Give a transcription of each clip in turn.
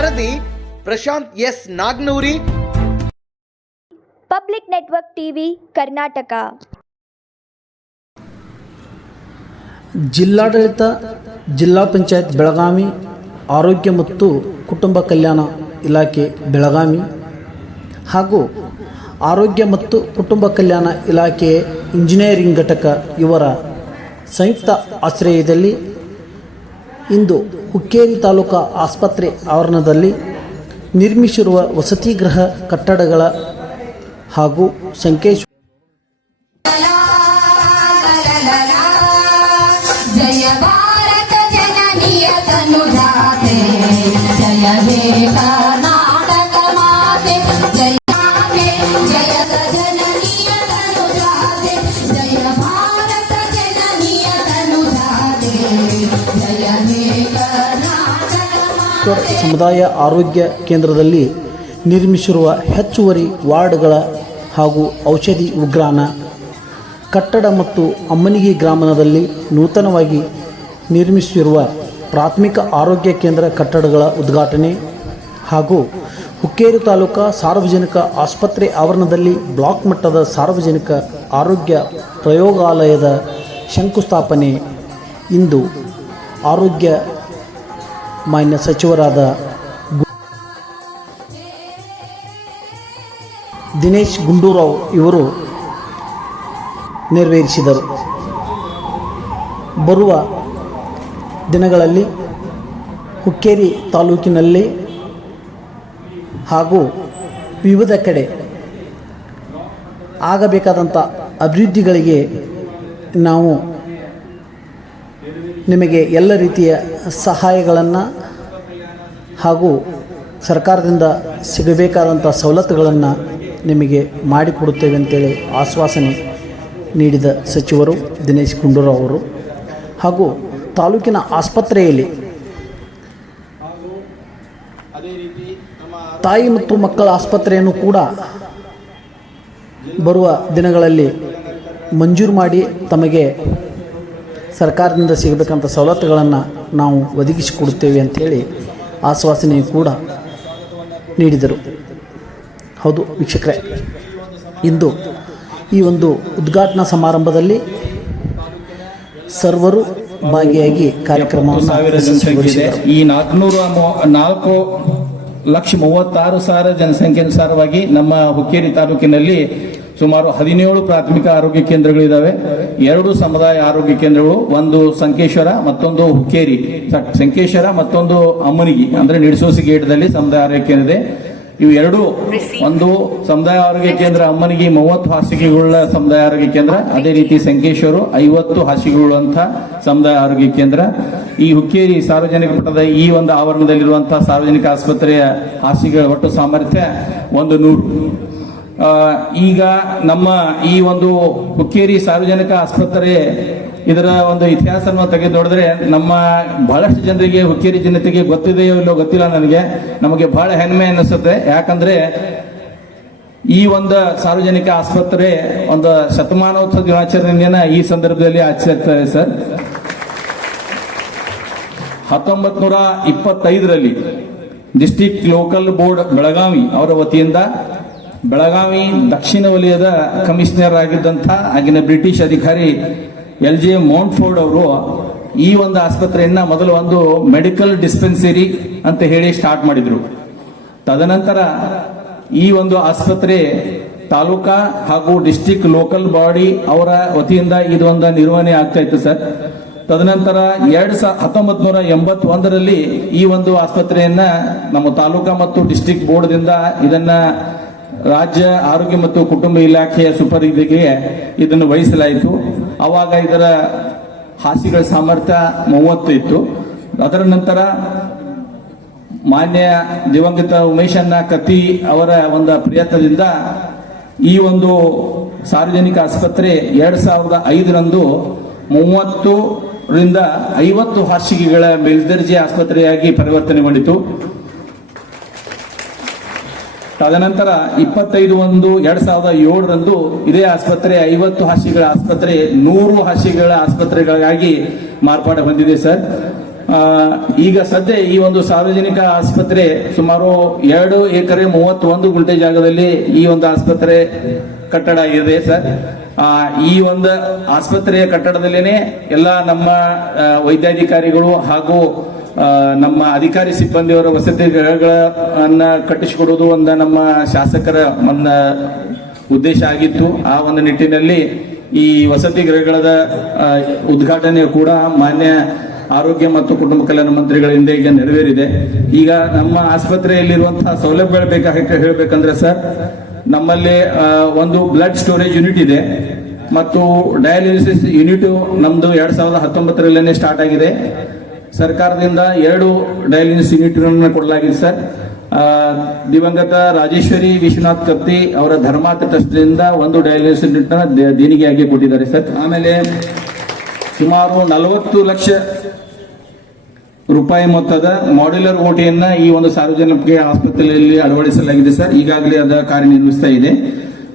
ವರದಿ Prashant S Nagnoori. Public network TV Karnataka. ಜಿಲ್ಲಾಡಳಿತ ಜಿಲ್ಲಾ ಪಂಚಾಯತ್ ಬೆಳಗಾವಿ ಆರೋಗ್ಯ ಮತ್ತು ಕುಟುಂಬ ಕಲ್ಯಾಣ ಇಲಾಖೆ ಬೆಳಗಾವಿ ಹಾಗೂ ಆರೋಗ್ಯ ಮತ್ತು ಕುಟುಂಬ ಕಲ್ಯಾಣ ಇಲಾಖೆ ಇಂಜಿನಿಯರಿಂಗ್ ಘಟಕ ಇವರ ಸಂಯುಕ್ತ ಆಶ್ರಯದಲ್ಲಿ ಇಂದು ಹುಕ್ಕೇರಿ ತಾಲೂಕಾ ಆಸ್ಪತ್ರೆ ಆವರಣದಲ್ಲಿ ನಿರ್ಮಿಸಿರುವ ವಸತಿ ಗೃಹ ಕಟ್ಟಡಗಳ ಹಾಗೂ ಸಂಕೇಶ್ ಸಮುದಾಯ ಆರೋಗ್ಯ ಕೇಂದ್ರದಲ್ಲಿ ನಿರ್ಮಿಸಿರುವ ಹೆಚ್ಚುವರಿ ವಾರ್ಡ್ಗಳ ಹಾಗೂ ಔಷಧಿ ಉಗ್ರಾಣ. ಕಟ್ಟಡ ಮತ್ತು ಅಮ್ಮನಿಗಿ ಗ್ರಾಮದಲ್ಲಿ ನೂತನವಾಗಿ ನಿರ್ಮಿಸಿರುವ ಪ್ರಾಥಮಿಕ ಆರೋಗ್ಯ ಕೇಂದ್ರ ಕಟ್ಟಡಗಳ ಉದ್ಘಾಟನೆ ಹಾಗೂ ಹುಕ್ಕೇರಿ ತಾಲೂಕಾ ಸಾರ್ವಜನಿಕ ಆಸ್ಪತ್ರೆ ಆವರಣದಲ್ಲಿ ಬ್ಲಾಕ್ ಮಟ್ಟದ ಸಾರ್ವಜನಿಕ ಆರೋಗ್ಯ ಪ್ರಯೋಗಾಲಯದ ಶಂಕುಸ್ಥಾಪನೆ. ಇಂದು ಆರೋಗ್ಯ ಮಾನ್ಯ ಸಚಿವರಾದ ದಿನೇಶ್ ಗುಂಡೂರಾವ್ ಇವರು ನೆರವೇರಿಸಿದರು. ಬರುವ ದಿನಗಳಲ್ಲಿ ಹುಕ್ಕೇರಿ ತಾಲೂಕಿನಲ್ಲಿ ಹಾಗೂ ವಿವಿಧ ಕಡೆ ಆಗಬೇಕಾದಂಥ ಅಭಿವೃದ್ಧಿಗಳಿಗೆ ನಾವು ನಿಮಗೆ ಎಲ್ಲ ರೀತಿಯ ಸಹಾಯಗಳನ್ನು ಹಾಗೂ ಸರ್ಕಾರದಿಂದ ಸಿಗಬೇಕಾದಂಥ ಸವಲತ್ತುಗಳನ್ನು ನಿಮಗೆ ಮಾಡಿಕೊಡುತ್ತೇವೆ ಅಂತೇಳಿ ಆಶ್ವಾಸನೆ ನೀಡಿದ ಸಚಿವರು ದಿನೇಶ್ ಗುಂಡೂರಾವ್ ಅವರು. ಹಾಗೂ ತಾಲೂಕಿನ ಆಸ್ಪತ್ರೆಯಲ್ಲಿ ತಾಯಿ ಮತ್ತು ಮಕ್ಕಳ ಆಸ್ಪತ್ರೆಯನ್ನು ಕೂಡ ಬರುವ ದಿನಗಳಲ್ಲಿ ಮಂಜೂರು ಮಾಡಿ ತಮಗೆ ಸರ್ಕಾರದಿಂದ ಸಿಗಬೇಕಂತ ಸವಲತ್ತುಗಳನ್ನು ನಾವು ಒದಗಿಸಿಕೊಡುತ್ತೇವೆ ಅಂಥೇಳಿ ಆಶ್ವಾಸನೆ ಕೂಡ ನೀಡಿದರು. ಹೌದು ವೀಕ್ಷಕರೇ, ಇಂದು ಈ ಒಂದು ಉದ್ಘಾಟನಾ ಸಮಾರಂಭದಲ್ಲಿ ಸರ್ವರು ಭಾಗಿಯಾಗಿ ಕಾರ್ಯಕ್ರಮವನ್ನು ಈ ನಾಲ್ಕುನೂರ ನಾಲ್ಕು ಲಕ್ಷ ಮೂವತ್ತಾರು ಸಾವಿರ ಜನಸಂಖ್ಯೆ ಅನುಸಾರವಾಗಿ ನಮ್ಮ ಹುಕ್ಕೇರಿ ತಾಲೂಕಿನಲ್ಲಿ ಸುಮಾರು ಹದಿನೇಳು ಪ್ರಾಥಮಿಕ ಆರೋಗ್ಯ ಕೇಂದ್ರಗಳಿದ್ದಾವೆ ಎರಡು ಸಮುದಾಯ ಆರೋಗ್ಯ ಕೇಂದ್ರಗಳು, ಒಂದು ಸಂಕೇಶ್ವರ, ಮತ್ತೊಂದು ಹುಕ್ಕೇರಿ ಸಂಕೇಶ್ವರ, ಮತ್ತೊಂದು ಅಮ್ಮನಿಗಿ, ಅಂದ್ರೆ ನಿಡಸೋಸಿ ಗೇಟ್ದಲ್ಲಿ ಸಮುದಾಯ ಆರೋಗ್ಯ ಕೇಂದ್ರ ಇದೆ. ಇವು ಎರಡು ಒಂದು ಸಮುದಾಯ ಆರೋಗ್ಯ ಕೇಂದ್ರ ಅಮ್ಮನಿಗೆ ಮೂವತ್ತು ಹಾಸಿಗೆಗಳ ಸಮುದಾಯ ಆರೋಗ್ಯ ಕೇಂದ್ರ ಅದೇ ರೀತಿ ಸಂಕೇಶ್ವರು ಐವತ್ತು ಹಾಸಿಗೆಗಳುವಂತ ಸಮುದಾಯ ಆರೋಗ್ಯ ಕೇಂದ್ರ. ಈ ಹುಕ್ಕೇರಿ ಸಾರ್ವಜನಿಕ ಪಟ್ಟದ ಈ ಒಂದು ಆವರಣದಲ್ಲಿರುವಂತಹ ಸಾರ್ವಜನಿಕ ಆಸ್ಪತ್ರೆಯ ಹಾಸಿಗೆ ಒಟ್ಟು ಸಾಮರ್ಥ್ಯ ಒಂದು ನೂರು. ಈಗ ನಮ್ಮ ಈ ಒಂದು ಹುಕ್ಕೇರಿ ಸಾರ್ವಜನಿಕ ಆಸ್ಪತ್ರೆ ಇದರ ಒಂದು ಇತಿಹಾಸವನ್ನು ತೆಗೆದು ನೋಡಿದ್ರೆ ನಮ್ಮ ಬಹಳಷ್ಟು ಜನರಿಗೆ, ಹುಕ್ಕೇರಿ ಜನತೆಗೆ ಗೊತ್ತಿದೆಯೋ ಇಲ್ಲೋ ಗೊತ್ತಿಲ್ಲ ನನಗೆ. ನಮಗೆ ಬಹಳ ಹೆಮ್ಮೆ ಅನ್ನಿಸುತ್ತೆ. ಯಾಕಂದ್ರೆ ಈ ಒಂದು ಸಾರ್ವಜನಿಕ ಆಸ್ಪತ್ರೆ ಒಂದು ಶತಮಾನೋತ್ಸವ ದಿನಾಚರಣೆಯನ್ನ ಈ ಸಂದರ್ಭದಲ್ಲಿ ಆಚರಿಸ್ತಾರೆ ಸರ್. ಹತ್ತೊಂಬತ್ ನೂರ ಇಪ್ಪತ್ತೈದರಲ್ಲಿ ಡಿಸ್ಟಿಕ್ ಲೋಕಲ್ ಬೋರ್ಡ್ ಬೆಳಗಾವಿ ಅವರ ವತಿಯಿಂದ ಬೆಳಗಾವಿ ದಕ್ಷಿಣ ವಲಯದ ಕಮಿಷನರ್ ಆಗಿದ್ದಂಥ ಆಗಿನ ಬ್ರಿಟಿಷ್ ಅಧಿಕಾರಿ ಎಲ್ ಜಿ ಮೌಂಟ್ ಫೋರ್ಡ್ ಅವರು ಈ ಒಂದು ಆಸ್ಪತ್ರೆಯನ್ನ ಮೊದಲು ಒಂದು ಮೆಡಿಕಲ್ ಡಿಸ್ಪೆನ್ಸರಿ ಅಂತ ಹೇಳಿ ಸ್ಟಾರ್ಟ್ ಮಾಡಿದ್ರು. ತದನಂತರ ಈ ಒಂದು ಆಸ್ಪತ್ರೆ ತಾಲೂಕಾ ಹಾಗೂ ಡಿಸ್ಟಿಕ್ ಲೋಕಲ್ ಬಾಡಿ ಅವರ ವತಿಯಿಂದ ಇದೊಂದು ನಿರ್ವಹಣೆ ಆಗ್ತಾ ಇತ್ತು ಸರ್. ತದನಂತರ ಎರಡು ಸಾ ಹತ್ತೊಂಬತ್ ನೂರ ಎಂಬತ್ತೊಂದರಲ್ಲಿ ಈ ಒಂದು ಆಸ್ಪತ್ರೆಯನ್ನ ನಮ್ಮ ತಾಲೂಕಾ ಮತ್ತು ಡಿಸ್ಟಿಕ್ ಬೋರ್ಡ್ದಿಂದ ಇದನ್ನ ರಾಜ್ಯ ಆರೋಗ್ಯ ಮತ್ತು ಕುಟುಂಬ ಇಲಾಖೆಯ ಸುಪರಿಧಿಗೆ ಇದನ್ನು ವಹಿಸಲಾಯಿತು. ಅವಾಗ ಇದರ ಹಾಸಿಗಳ ಸಾಮರ್ಥ್ಯ ಮೂವತ್ತು ಇತ್ತು. ಅದರ ನಂತರ ಮಾನ್ಯ ದಿವಂಗತ ಉಮೇಶಣ್ಣ ಕತಿ ಅವರ ಒಂದು ಪ್ರಯತ್ನದಿಂದ ಈ ಒಂದು ಸಾರ್ವಜನಿಕ ಆಸ್ಪತ್ರೆ ಎರಡ್ ಸಾವಿರದ ಐದರಂದು ಮೂವತ್ತು ರಿಂದ ಐವತ್ತು ಹಾಸಿಗೆಗಳ ಮೇಲ್ದರ್ಜೆ ಆಸ್ಪತ್ರೆಯಾಗಿ ಪರಿವರ್ತನೆಗೊಂಡಿತು ತದನಂತರ ಇಪ್ಪತ್ತೈದು ಒಂದು ಎರಡ್ ಸಾವಿರದ ಏಳರಂದು ಇದೇ ಆಸ್ಪತ್ರೆ, ಐವತ್ತು ಹಾಸಿಗೆಗಳ ಆಸ್ಪತ್ರೆ, ನೂರು ಹಾಸಿಗೆಗಳ ಆಸ್ಪತ್ರೆಗಳಾಗಿ ಮಾರ್ಪಾಡು ಬಂದಿದೆ ಸರ್. ಈಗ ಸದ್ಯ ಈ ಒಂದು ಸಾರ್ವಜನಿಕ ಆಸ್ಪತ್ರೆ ಸುಮಾರು ಎರಡು ಎಕರೆ ಮೂವತ್ತೊಂದು ಗುಂಟೆ ಜಾಗದಲ್ಲಿ ಈ ಒಂದು ಆಸ್ಪತ್ರೆ ಕಟ್ಟಡ ಇದೆ ಸರ್. ಈ ಒಂದು ಆಸ್ಪತ್ರೆಯ ಕಟ್ಟಡದಲ್ಲೇನೆ ಎಲ್ಲ ನಮ್ಮ ವೈದ್ಯಾಧಿಕಾರಿಗಳು ಹಾಗೂ ನಮ್ಮ ಅಧಿಕಾರಿ ಸಿಬ್ಬಂದಿಯವರ ವಸತಿ ಗೃಹಗಳನ್ನ ಕಟ್ಟಿಸಿಕೊಡುವುದು ಒಂದು ನಮ್ಮ ಶಾಸಕರ ಒಂದು ಉದ್ದೇಶ ಆಗಿತ್ತು. ಆ ಒಂದು ನಿಟ್ಟಿನಲ್ಲಿ ಈ ವಸತಿ ಗೃಹಗಳ ಉದ್ಘಾಟನೆ ಕೂಡ ಮಾನ್ಯ ಆರೋಗ್ಯ ಮತ್ತು ಕುಟುಂಬ ಕಲ್ಯಾಣ ಮಂತ್ರಿಗಳಿಂದ ಈಗ ನೆರವೇರಿದೆ. ಈಗ ನಮ್ಮ ಆಸ್ಪತ್ರೆಯಲ್ಲಿರುವಂತಹ ಸೌಲಭ್ಯಗಳು ಬೇಕಾಗಿ ಹೇಳಬೇಕಂದ್ರೆ ಸರ್, ನಮ್ಮಲ್ಲಿ ಒಂದು ಬ್ಲಡ್ ಸ್ಟೋರೇಜ್ ಯೂನಿಟ್ ಇದೆ ಮತ್ತು ಡಯಾಲಿಸಿಸ್ ಯೂನಿಟ್ ನಮ್ದು ಎರಡ್ ಸಾವಿರದ ಹತ್ತೊಂಬತ್ತರಲ್ಲೇ ಸ್ಟಾರ್ಟ್ ಆಗಿದೆ. ಸರ್ಕಾರದಿಂದ ಎರಡು ಡಯಾಲಿಸಿಸ್ ಯೂನಿಟ್ ಕೊಡಲಾಗಿದೆ ಸರ್. ದಿವಂಗತ ರಾಜೇಶ್ವರಿ ವಿಶ್ವನಾಥ್ ಕತ್ತಿ ಅವರ ಧರ್ಮಾರ್ಥ ಟ್ರಸ್ಟ್ನಿಂದ ಒಂದು ಡಯಾಲಿಸಿಸ್ ಯೂನಿಟ್ ದೇಣಿಗೆಯಾಗಿ ಕೊಟ್ಟಿದ್ದಾರೆ ಸರ್. ಆಮೇಲೆ ಸುಮಾರು ನಲವತ್ತು ಲಕ್ಷ ರೂಪಾಯಿ ಮೊತ್ತದ ಮಾಡ್ಯುಲರ್ ಓಟಿಯನ್ನ ಈ ಒಂದು ಸಾರ್ವಜನಿಕ ಆಸ್ಪತ್ರೆಯಲ್ಲಿ ಅಳವಡಿಸಲಾಗಿದೆ ಸರ್. ಈಗಾಗಲೇ ಅದ ಕಾರ್ಯನಿರ್ವಹಿಸ್ತಾ ಇದೆ.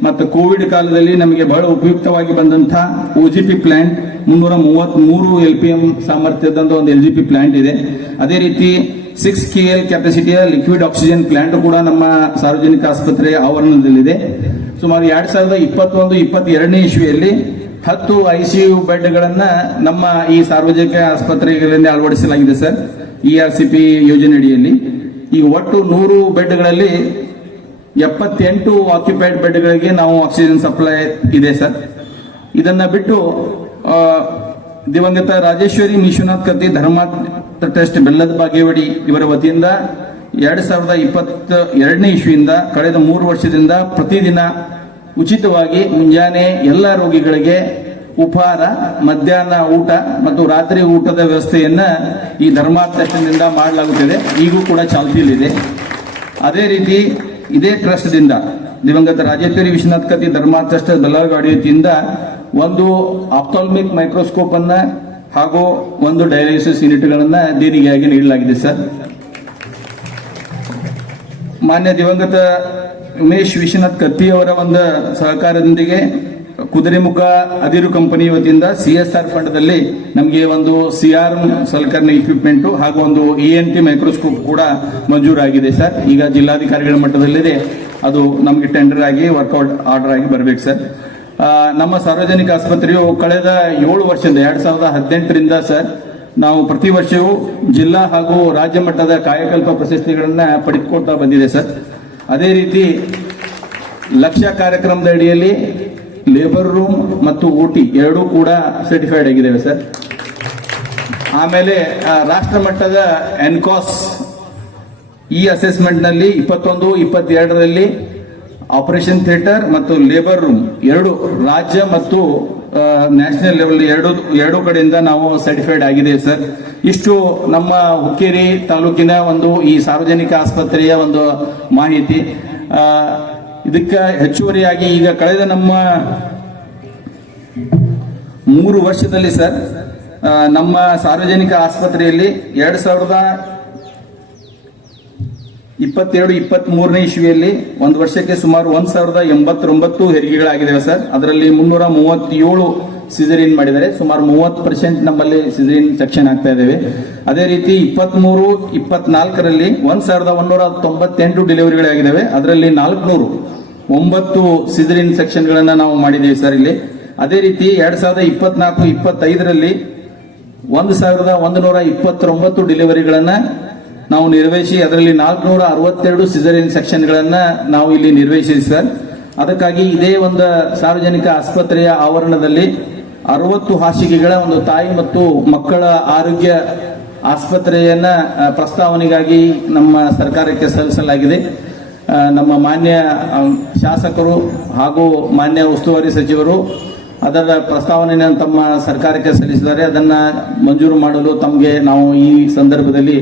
ಮತ್ತು ಕೋವಿಡ್ ಕಾಲದಲ್ಲಿ ನಮಗೆ ಬಹಳ ಉಪಯುಕ್ತವಾಗಿ ಬಂದಂತಹ ಒಜಿಪಿ ಪ್ಲಾಂಟ್ ಮುನ್ನೂರ ಮೂವತ್ತ್ ಮೂರು ಎಲ್ ಪಿ ಎಂ ಸಾಮರ್ಥ್ಯದಂಥ ಒಂದು ಎಲ್ ಜಿ ಪಿ ಪ್ಲಾಂಟ್ ಇದೆ. ಅದೇ ರೀತಿ ಸಿಕ್ಸ್ ಕೆ ಎಲ್ ಕೆಪಾಸಿಟಿಯ ಲಿಕ್ವಿಡ್ ಆಕ್ಸಿಜನ್ ಪ್ಲಾಂಟ್ ಕೂಡ ನಮ್ಮ ಸಾರ್ವಜನಿಕ ಆಸ್ಪತ್ರೆಯ ಆವರಣದಲ್ಲಿದೆ. ಸುಮಾರು ಎರಡ್ ಸಾವಿರದ ಇಪ್ಪತ್ತೊಂದು, ಇಪ್ಪತ್ತೆರಡನೇ ಇಸ್ವಿಯಲ್ಲಿ ಹತ್ತು ಐ ಸಿ ಯು ಬೆಡ್ಗಳನ್ನು ನಮ್ಮ ಈ ಸಾರ್ವಜನಿಕ ಆಸ್ಪತ್ರೆಗಳಲ್ಲಿ ಅಳವಡಿಸಲಾಗಿದೆ sir E R C P ಯೋಜನೆಯಡಿಯಲ್ಲಿ ಈ ಒಟ್ಟು ನೂರು ಬೆಡ್ಗಳಲ್ಲಿ ಎಪ್ಪತ್ತೆಂಟು ಆಕ್ಯುಪೈಡ್ ಬೆಡ್ಗಳಿಗೆ ನಾವು ಆಕ್ಸಿಜನ್ ಸಪ್ಲೈ ಇದೆ ಸರ್ ಇದನ್ನ ಬಿಟ್ಟು ದಿವಂಗತ ರಾಜೇಶ್ವರಿ ವಿಶ್ವನಾಥ್ ಕತ್ತಿ ಧರ್ಮ ಟ್ರಸ್ಟ್ ಬೆಲ್ಲದ ಬಾಗೇವಾಡಿ ಇವರ ವತಿಯಿಂದ ಎರಡ್ ಸಾವಿರದ ಇಪ್ಪತ್ತ ಎರಡನೇ ಇಶ್ವಿಯಿಂದ ಕಳೆದ ಮೂರು ವರ್ಷದಿಂದ ಪ್ರತಿದಿನ ಉಚಿತವಾಗಿ ಮುಂಜಾನೆ ಎಲ್ಲ ರೋಗಿಗಳಿಗೆ ಉಪಹಾರ, ಮಧ್ಯಾಹ್ನ ಊಟ ಮತ್ತು ರಾತ್ರಿ ಊಟದ ವ್ಯವಸ್ಥೆಯನ್ನ ಈ ಧರ್ಮಾರ್ಥದಿಂದ ಮಾಡಲಾಗುತ್ತಿದೆ. ಈಗೂ ಕೂಡ ಚಾಲ್ತಿಯಲ್ಲಿದೆ. ಅದೇ ರೀತಿ ಇದೇ ಟ್ರಸ್ಟ್ದಿಂದ ದಿವಂಗತ ರಾಜೇಶ್ವರಿ ವಿಶ್ವನಾಥ್ ಕತ್ತಿ ಧರ್ಮ ಟ್ರಸ್ಟ್ ವತಿಯಿಂದ ಒಂದು ಆಪ್ಥಾಲ್ಮಿಕ್ ಮೈಕ್ರೋಸ್ಕೋಪ್ ಅನ್ನ ಹಾಗೂ ಒಂದು ಡಯಾಲಿಸಿಸ್ ಯೂನಿಟ್ಗಳನ್ನ ದೇಣಿಗೆಯಾಗಿ ನೀಡಲಾಗಿದೆ, ಸರ್. ಮಾನ್ಯ ದಿವಂಗತ ಉಮೇಶ್ ವಿಶ್ವನಾಥ್ ಕತ್ತಿ ಅವರ ಒಂದು ಸಹಕಾರದೊಂದಿಗೆ ಕುದುರೆಮುಖ ಅದಿರು ಕಂಪನಿ ವತಿಯಿಂದ ಸಿ ಎಸ್ ಆರ್ ಫಂಡ್ದಲ್ಲಿ ನಮಗೆ ಒಂದು ಸಿ ಆರ್ ಸಲಕರಣೆ ಇಕ್ವಿಪ್ಮೆಂಟು ಹಾಗೂ ಒಂದು ಇ ಎನ್ ಟಿ ಮೈಕ್ರೋಸ್ಕೋಪ್ ಕೂಡ ಮಂಜೂರಾಗಿದೆ, ಸರ್. ಈಗ ಜಿಲ್ಲಾಧಿಕಾರಿಗಳ ಮಟ್ಟದಲ್ಲಿದೆ. ಅದು ನಮಗೆ ಟೆಂಡರ್ ಆಗಿ ವರ್ಕೌಟ್ ಆರ್ಡರ್ ಆಗಿ ಬರಬೇಕು, ಸರ್. ನಮ್ಮ ಸಾರ್ವಜನಿಕ ಆಸ್ಪತ್ರೆಯು ಕಳೆದ ಏಳು ವರ್ಷದಿಂದ, ಎರಡ್ ಸಾವಿರದ ಹದಿನೆಂಟರಿಂದ ಸರ್, ನಾವು ಪ್ರತಿ ವರ್ಷವೂ ಜಿಲ್ಲಾ ಹಾಗೂ ರಾಜ್ಯ ಮಟ್ಟದ ಕಾಯಕಲ್ಪ ಪ್ರಶಸ್ತಿಗಳನ್ನ ಪಡೆದುಕೊಳ್ತಾ ಬಂದಿದೆ ಸರ್. ಅದೇ ರೀತಿ ಲಕ್ಷ್ಯ ಕಾರ್ಯಕ್ರಮದ ಅಡಿಯಲ್ಲಿ ಲೇಬರ್ ರೂಮ್ ಮತ್ತು ಊಟಿ ಎರಡೂ ಕೂಡ ಸರ್ಟಿಫೈಡ್ ಆಗಿದ್ದೇವೆ ಸರ್. ಆಮೇಲೆ ರಾಷ್ಟ್ರ ಮಟ್ಟದ ಎನ್ಕಾಸ್ ಈ ಅಸೆಸ್ಮೆಂಟ್ನಲ್ಲಿ ಇಪ್ಪತ್ತೊಂದು, ಇಪ್ಪತ್ತೆರಡರಲ್ಲಿ ಆಪರೇಷನ್ ಥಿಯೇಟರ್ ಮತ್ತು ಲೇಬರ್ ರೂಮ್ ಎರಡು ರಾಜ್ಯ ಮತ್ತು ನ್ಯಾಷನಲ್ ಲೆವೆಲ್ ಎರಡು ಎರಡು ಕಡೆಯಿಂದ ನಾವು ಸರ್ಟಿಫೈಡ್ ಆಗಿದೆ ಸರ್. ಇಷ್ಟು ನಮ್ಮ ಹುಕ್ಕೇರಿ ತಾಲೂಕಿನ ಒಂದು ಈ ಸಾರ್ವಜನಿಕ ಆಸ್ಪತ್ರೆಯ ಒಂದು ಮಾಹಿತಿ. ಇದಕ್ಕೆ ಹೆಚ್ಚುವರಿಯಾಗಿ ಈಗ ಕಳೆದ ನಮ್ಮ ಮೂರು ವರ್ಷದಲ್ಲಿ ಸರ್ ನಮ್ಮ ಸಾರ್ವಜನಿಕ ಆಸ್ಪತ್ರೆಯಲ್ಲಿ ಎರಡು ಸಾವಿರದ ಇಪ್ಪತ್ತೆರಡು ಇಪ್ಪತ್ತ್ ಮೂರನೇ ಇಸ್ವಿಯಲ್ಲಿ ಒಂದು ವರ್ಷಕ್ಕೆ ಸುಮಾರು ಒಂದ್ ಸಾವಿರದ ಎಂಬತ್ತೊಂಬತ್ತು ಹೆರಿಗೆಗಳಾಗಿದ್ದಾವೆ ಸರ್. ಅದರಲ್ಲಿ ಮುನ್ನೂರ ಮೂವತ್ತೇಳು ಸಿಸರಿನ್ ಮಾಡಿದರೆ ಸುಮಾರು ಮೂವತ್ತು ಪರ್ಸೆಂಟ್ ನಮ್ಮಲ್ಲಿ ಸಿಸರಿನ್ ಸೆಕ್ಷನ್ ಆಗ್ತಾ ಇದ್ದೇವೆ. ಅದೇ ರೀತಿ ಇಪ್ಪತ್ಮೂರು, ಇಪ್ಪತ್ನಾಲ್ಕರಲ್ಲಿ ಒಂದ್ ಸಾವಿರದ ಒಂದೂರ ತೊಂಬತ್ತೆಂಟು ಡೆಲಿವರಿಗಳಾಗಿದ್ದಾವೆ. ಅದರಲ್ಲಿ ನಾಲ್ಕುನೂರು, ಒಂಬತ್ತು ಸಿಸರಿನ್ ಸೆಕ್ಷನ್ಗಳನ್ನ ನಾವು ಮಾಡಿದ್ದೀವಿ ಸರ್ ಇಲ್ಲಿ. ಅದೇ ರೀತಿ ಎರಡ್ ಸಾವಿರದ ಇಪ್ಪತ್ನಾಲ್ಕು, ಇಪ್ಪತ್ತೈದರಲ್ಲಿ ಒಂದು ಸಾವಿರದ ಒಂದು ನೂರ ಇಪ್ಪತ್ತೊಂಬತ್ತು ಡೆಲಿವರಿಗಳನ್ನ ನಾವು ನಿರ್ವಹಿಸಿ ಅದರಲ್ಲಿ ನಾಲ್ಕುನೂರ ಅರವತ್ತೆರಡು ಸಿಸರಿಯನ್ ಸೆಕ್ಷನ್ಗಳನ್ನು ನಾವು ಇಲ್ಲಿ ನಿರ್ವಹಿಸಿದ್ವಿ ಸರ್. ಅದಕ್ಕಾಗಿ ಇದೇ ಒಂದು ಸಾರ್ವಜನಿಕ ಆಸ್ಪತ್ರೆಯ ಆವರಣದಲ್ಲಿ ಅರವತ್ತು ಹಾಸಿಗೆಗಳ ಒಂದು ತಾಯಿ ಮತ್ತು ಮಕ್ಕಳ ಆರೋಗ್ಯ ಆಸ್ಪತ್ರೆಯನ್ನ ಪ್ರಸ್ತಾವನೆಗಾಗಿ ನಮ್ಮ ಸರ್ಕಾರಕ್ಕೆ ಸಲ್ಲಿಸಲಾಗಿದೆ. ನಮ್ಮ ಮಾನ್ಯ ಶಾಸಕರು ಹಾಗೂ ಮಾನ್ಯ ಉಸ್ತುವಾರಿ ಸಚಿವರು ಅದರ ಪ್ರಸ್ತಾವನೆಯನ್ನು ತಮ್ಮ ಸರ್ಕಾರಕ್ಕೆ ಸಲ್ಲಿಸಿದ್ದಾರೆ. ಅದನ್ನು ಮಂಜೂರು ಮಾಡಲು ತಮಗೆ ನಾವು ಈ ಸಂದರ್ಭದಲ್ಲಿ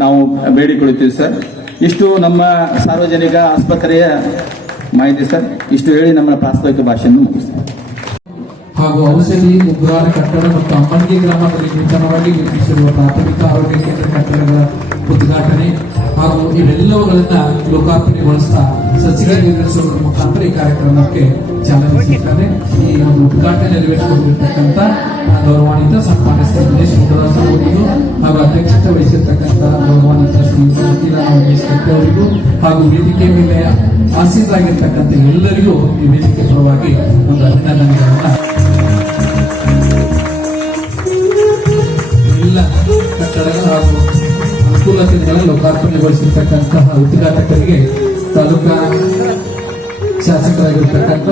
ನಾವು ಬೇಡಿಕೊಳ್ಳುತ್ತೀವಿ, ಸರ್. ಇಷ್ಟು ನಮ್ಮ ಸಾರ್ವಜನಿಕ ಆಸ್ಪತ್ರೆಯ ಮಾಹಿತಿ, ಸರ್. ಇಷ್ಟು ಹೇಳಿ ನಮ್ಮ ಪ್ರಾಸ್ತಾವಿಕ ಭಾಷೆಯನ್ನು ಹಾಗೂ ಔಷಧಿ ಉಗ್ರಾಣ ಕಟ್ಟಡ ಮತ್ತು ಅಮ್ಮಂಗಿ ಗ್ರಾಮದಲ್ಲಿ ನೂತನವಾಗಿ ನಿರ್ಮಿಸಿರುವ ಪ್ರಾಥಮಿಕ ಆರೋಗ್ಯ ಕೇಂದ್ರ ಕಟ್ಟಡಗಳ ಉದ್ಘಾಟನೆ ಹಾಗೂ ಇವೆಲ್ಲವುಗಳನ್ನ ಲೋಕಾರ್ಪಣೆಗೊಳಿಸ್ತಾ ಸಸಿಗೆ ನಿರ್ಮಿಸುವುದರ ಮುಖಾಂತರ ಈ ಕಾರ್ಯಕ್ರಮಕ್ಕೆ ಚಾಲನೆ ಸಿಗ್ತಾರೆ ಈ ಒಂದು ಉದ್ಘಾಟನೆ ನೆರವೇರಿಸಿಕೊಂಡಿರ್ತಕ್ಕಂಥ ಗೌರವಾನ್ವಿತ ಸನ್ಮಾನ್ಯ ಹಾಗೂ ಅಧ್ಯಕ್ಷತೆ ವಹಿಸಿರ್ತಕ್ಕಂಥ ನಾಗೇಶ್ ಕಟ್ಟಿ ಅವರಿಗೂ ಹಾಗೂ ವೇದಿಕೆ ಮೇಲೆ ಆಸೀತಾಗಿರ್ತಕ್ಕಂಥ ಎಲ್ಲರಿಗೂ ಈ ವೇದಿಕೆ ಪರವಾಗಿ ಒಂದು ಅಭಿನಂದನೆಗಳನ್ನ ಎಲ್ಲ ಕಟ್ಟಡಗಳ ಹಾಗೂ ಅನುಕೂಲತೆಗಳ ಲೋಕಾರ್ಪಣೆಗೊಳಿಸಿರ್ತಕ್ಕಂತಹ ಉದ್ಘಾಟಕರಿಗೆ ತಾಲೂಕಾ ಶಾಸಕರಾಗಿರ್ತಕ್ಕಂಥ